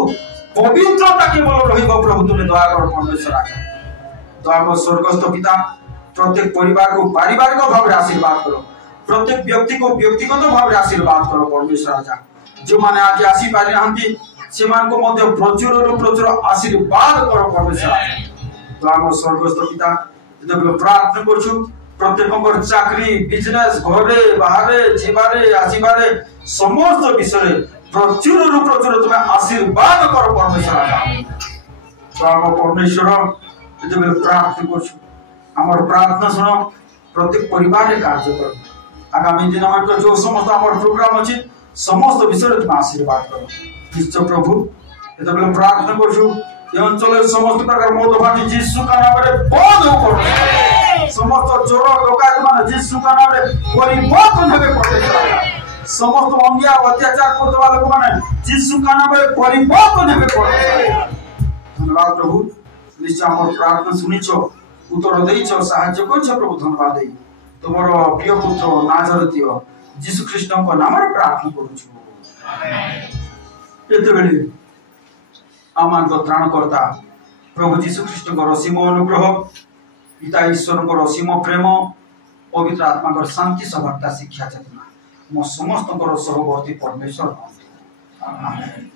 पवित्रता केवल रहिबो प्रभु। तुम दया कर परमेश्वर आज्ञा। दया कर स्वर्गस्थ पिता प्रत्येक परिवार को पारिवारिक भाव आशीर्वाद करो, प्रत्येक व्यक्ति को व्यक्तिगत भाव आशीर्वाद करो परमेश्वर आज्ञा। जो माने आज आसी पारि नांती से मान को मध्य प्रचुर प्रचुर आशीर्वाद करो परमेश्वर। तो हम स्वर्गस्थ पिता जब प्रार्थना करछु प्रत्येक चाकरी बिजनेस घरे बाहरे जीवारे आसीबारे समस्त विषय प्रचुर प्रचुर तुम आशीर्वाद करो परमेश्वर। तो हम परमेश्वर जब प्रार्थना करछु हमर प्रार्थना सुनो, प्रत्येक परिवार रे कार्य करो। आगामी दिन मान को जो समस्त हमर प्रोग्राम अछि समस्त विषय तुम आशीर्वाद करो निश्चय प्रभु। जब प्रार्थना करछु ये अंचल समस्त प्रकार मद भाटी यीशु का नाम रे बंद हो पड़े, समस्त चोर डकायत मान यीशु का नाम रे परिवर्तन हेबे परमेश्वर। समस्त अन्याय अत्याचार करतवा लोक माने यीशु का नाम रे परिवर्तन हेबे परमेश्वर। धन्यवाद प्रभु। निश्चय हमर प्रार्थना सुनिछो, उत्तर देइछो, साहाय्य करछो प्रभु। धन्यवाद देई तुमर प्रिय पुत्र नाजरतीय यीशु ख्रीष्टଙ୍କ नामରେ ପ୍ରାର୍ଥନା କରୁଛୁ। ଏତେବେଳେ ଆମଙ୍କ ତ୍ରାଣକର୍ତ୍ତା ପ୍ରଭୁ ଯୀଶୁ ଖ୍ରୀଷ୍ଟଙ୍କର ଅସୀମ ଅନୁଗ୍ରହ, ପିତା ଈଶ୍ୱରଙ୍କର ଅସୀମ ପ୍ରେମ, ପବିତ୍ର ଆତ୍ମାଙ୍କର ଶାନ୍ତି ସଭାତା ଶିକ୍ଷା ଚେତନା ମୋ ସମସ୍ତଙ୍କର ସହବର୍ତ୍ତୀ ପରମେଶ୍ୱର। ଆମେନ୍।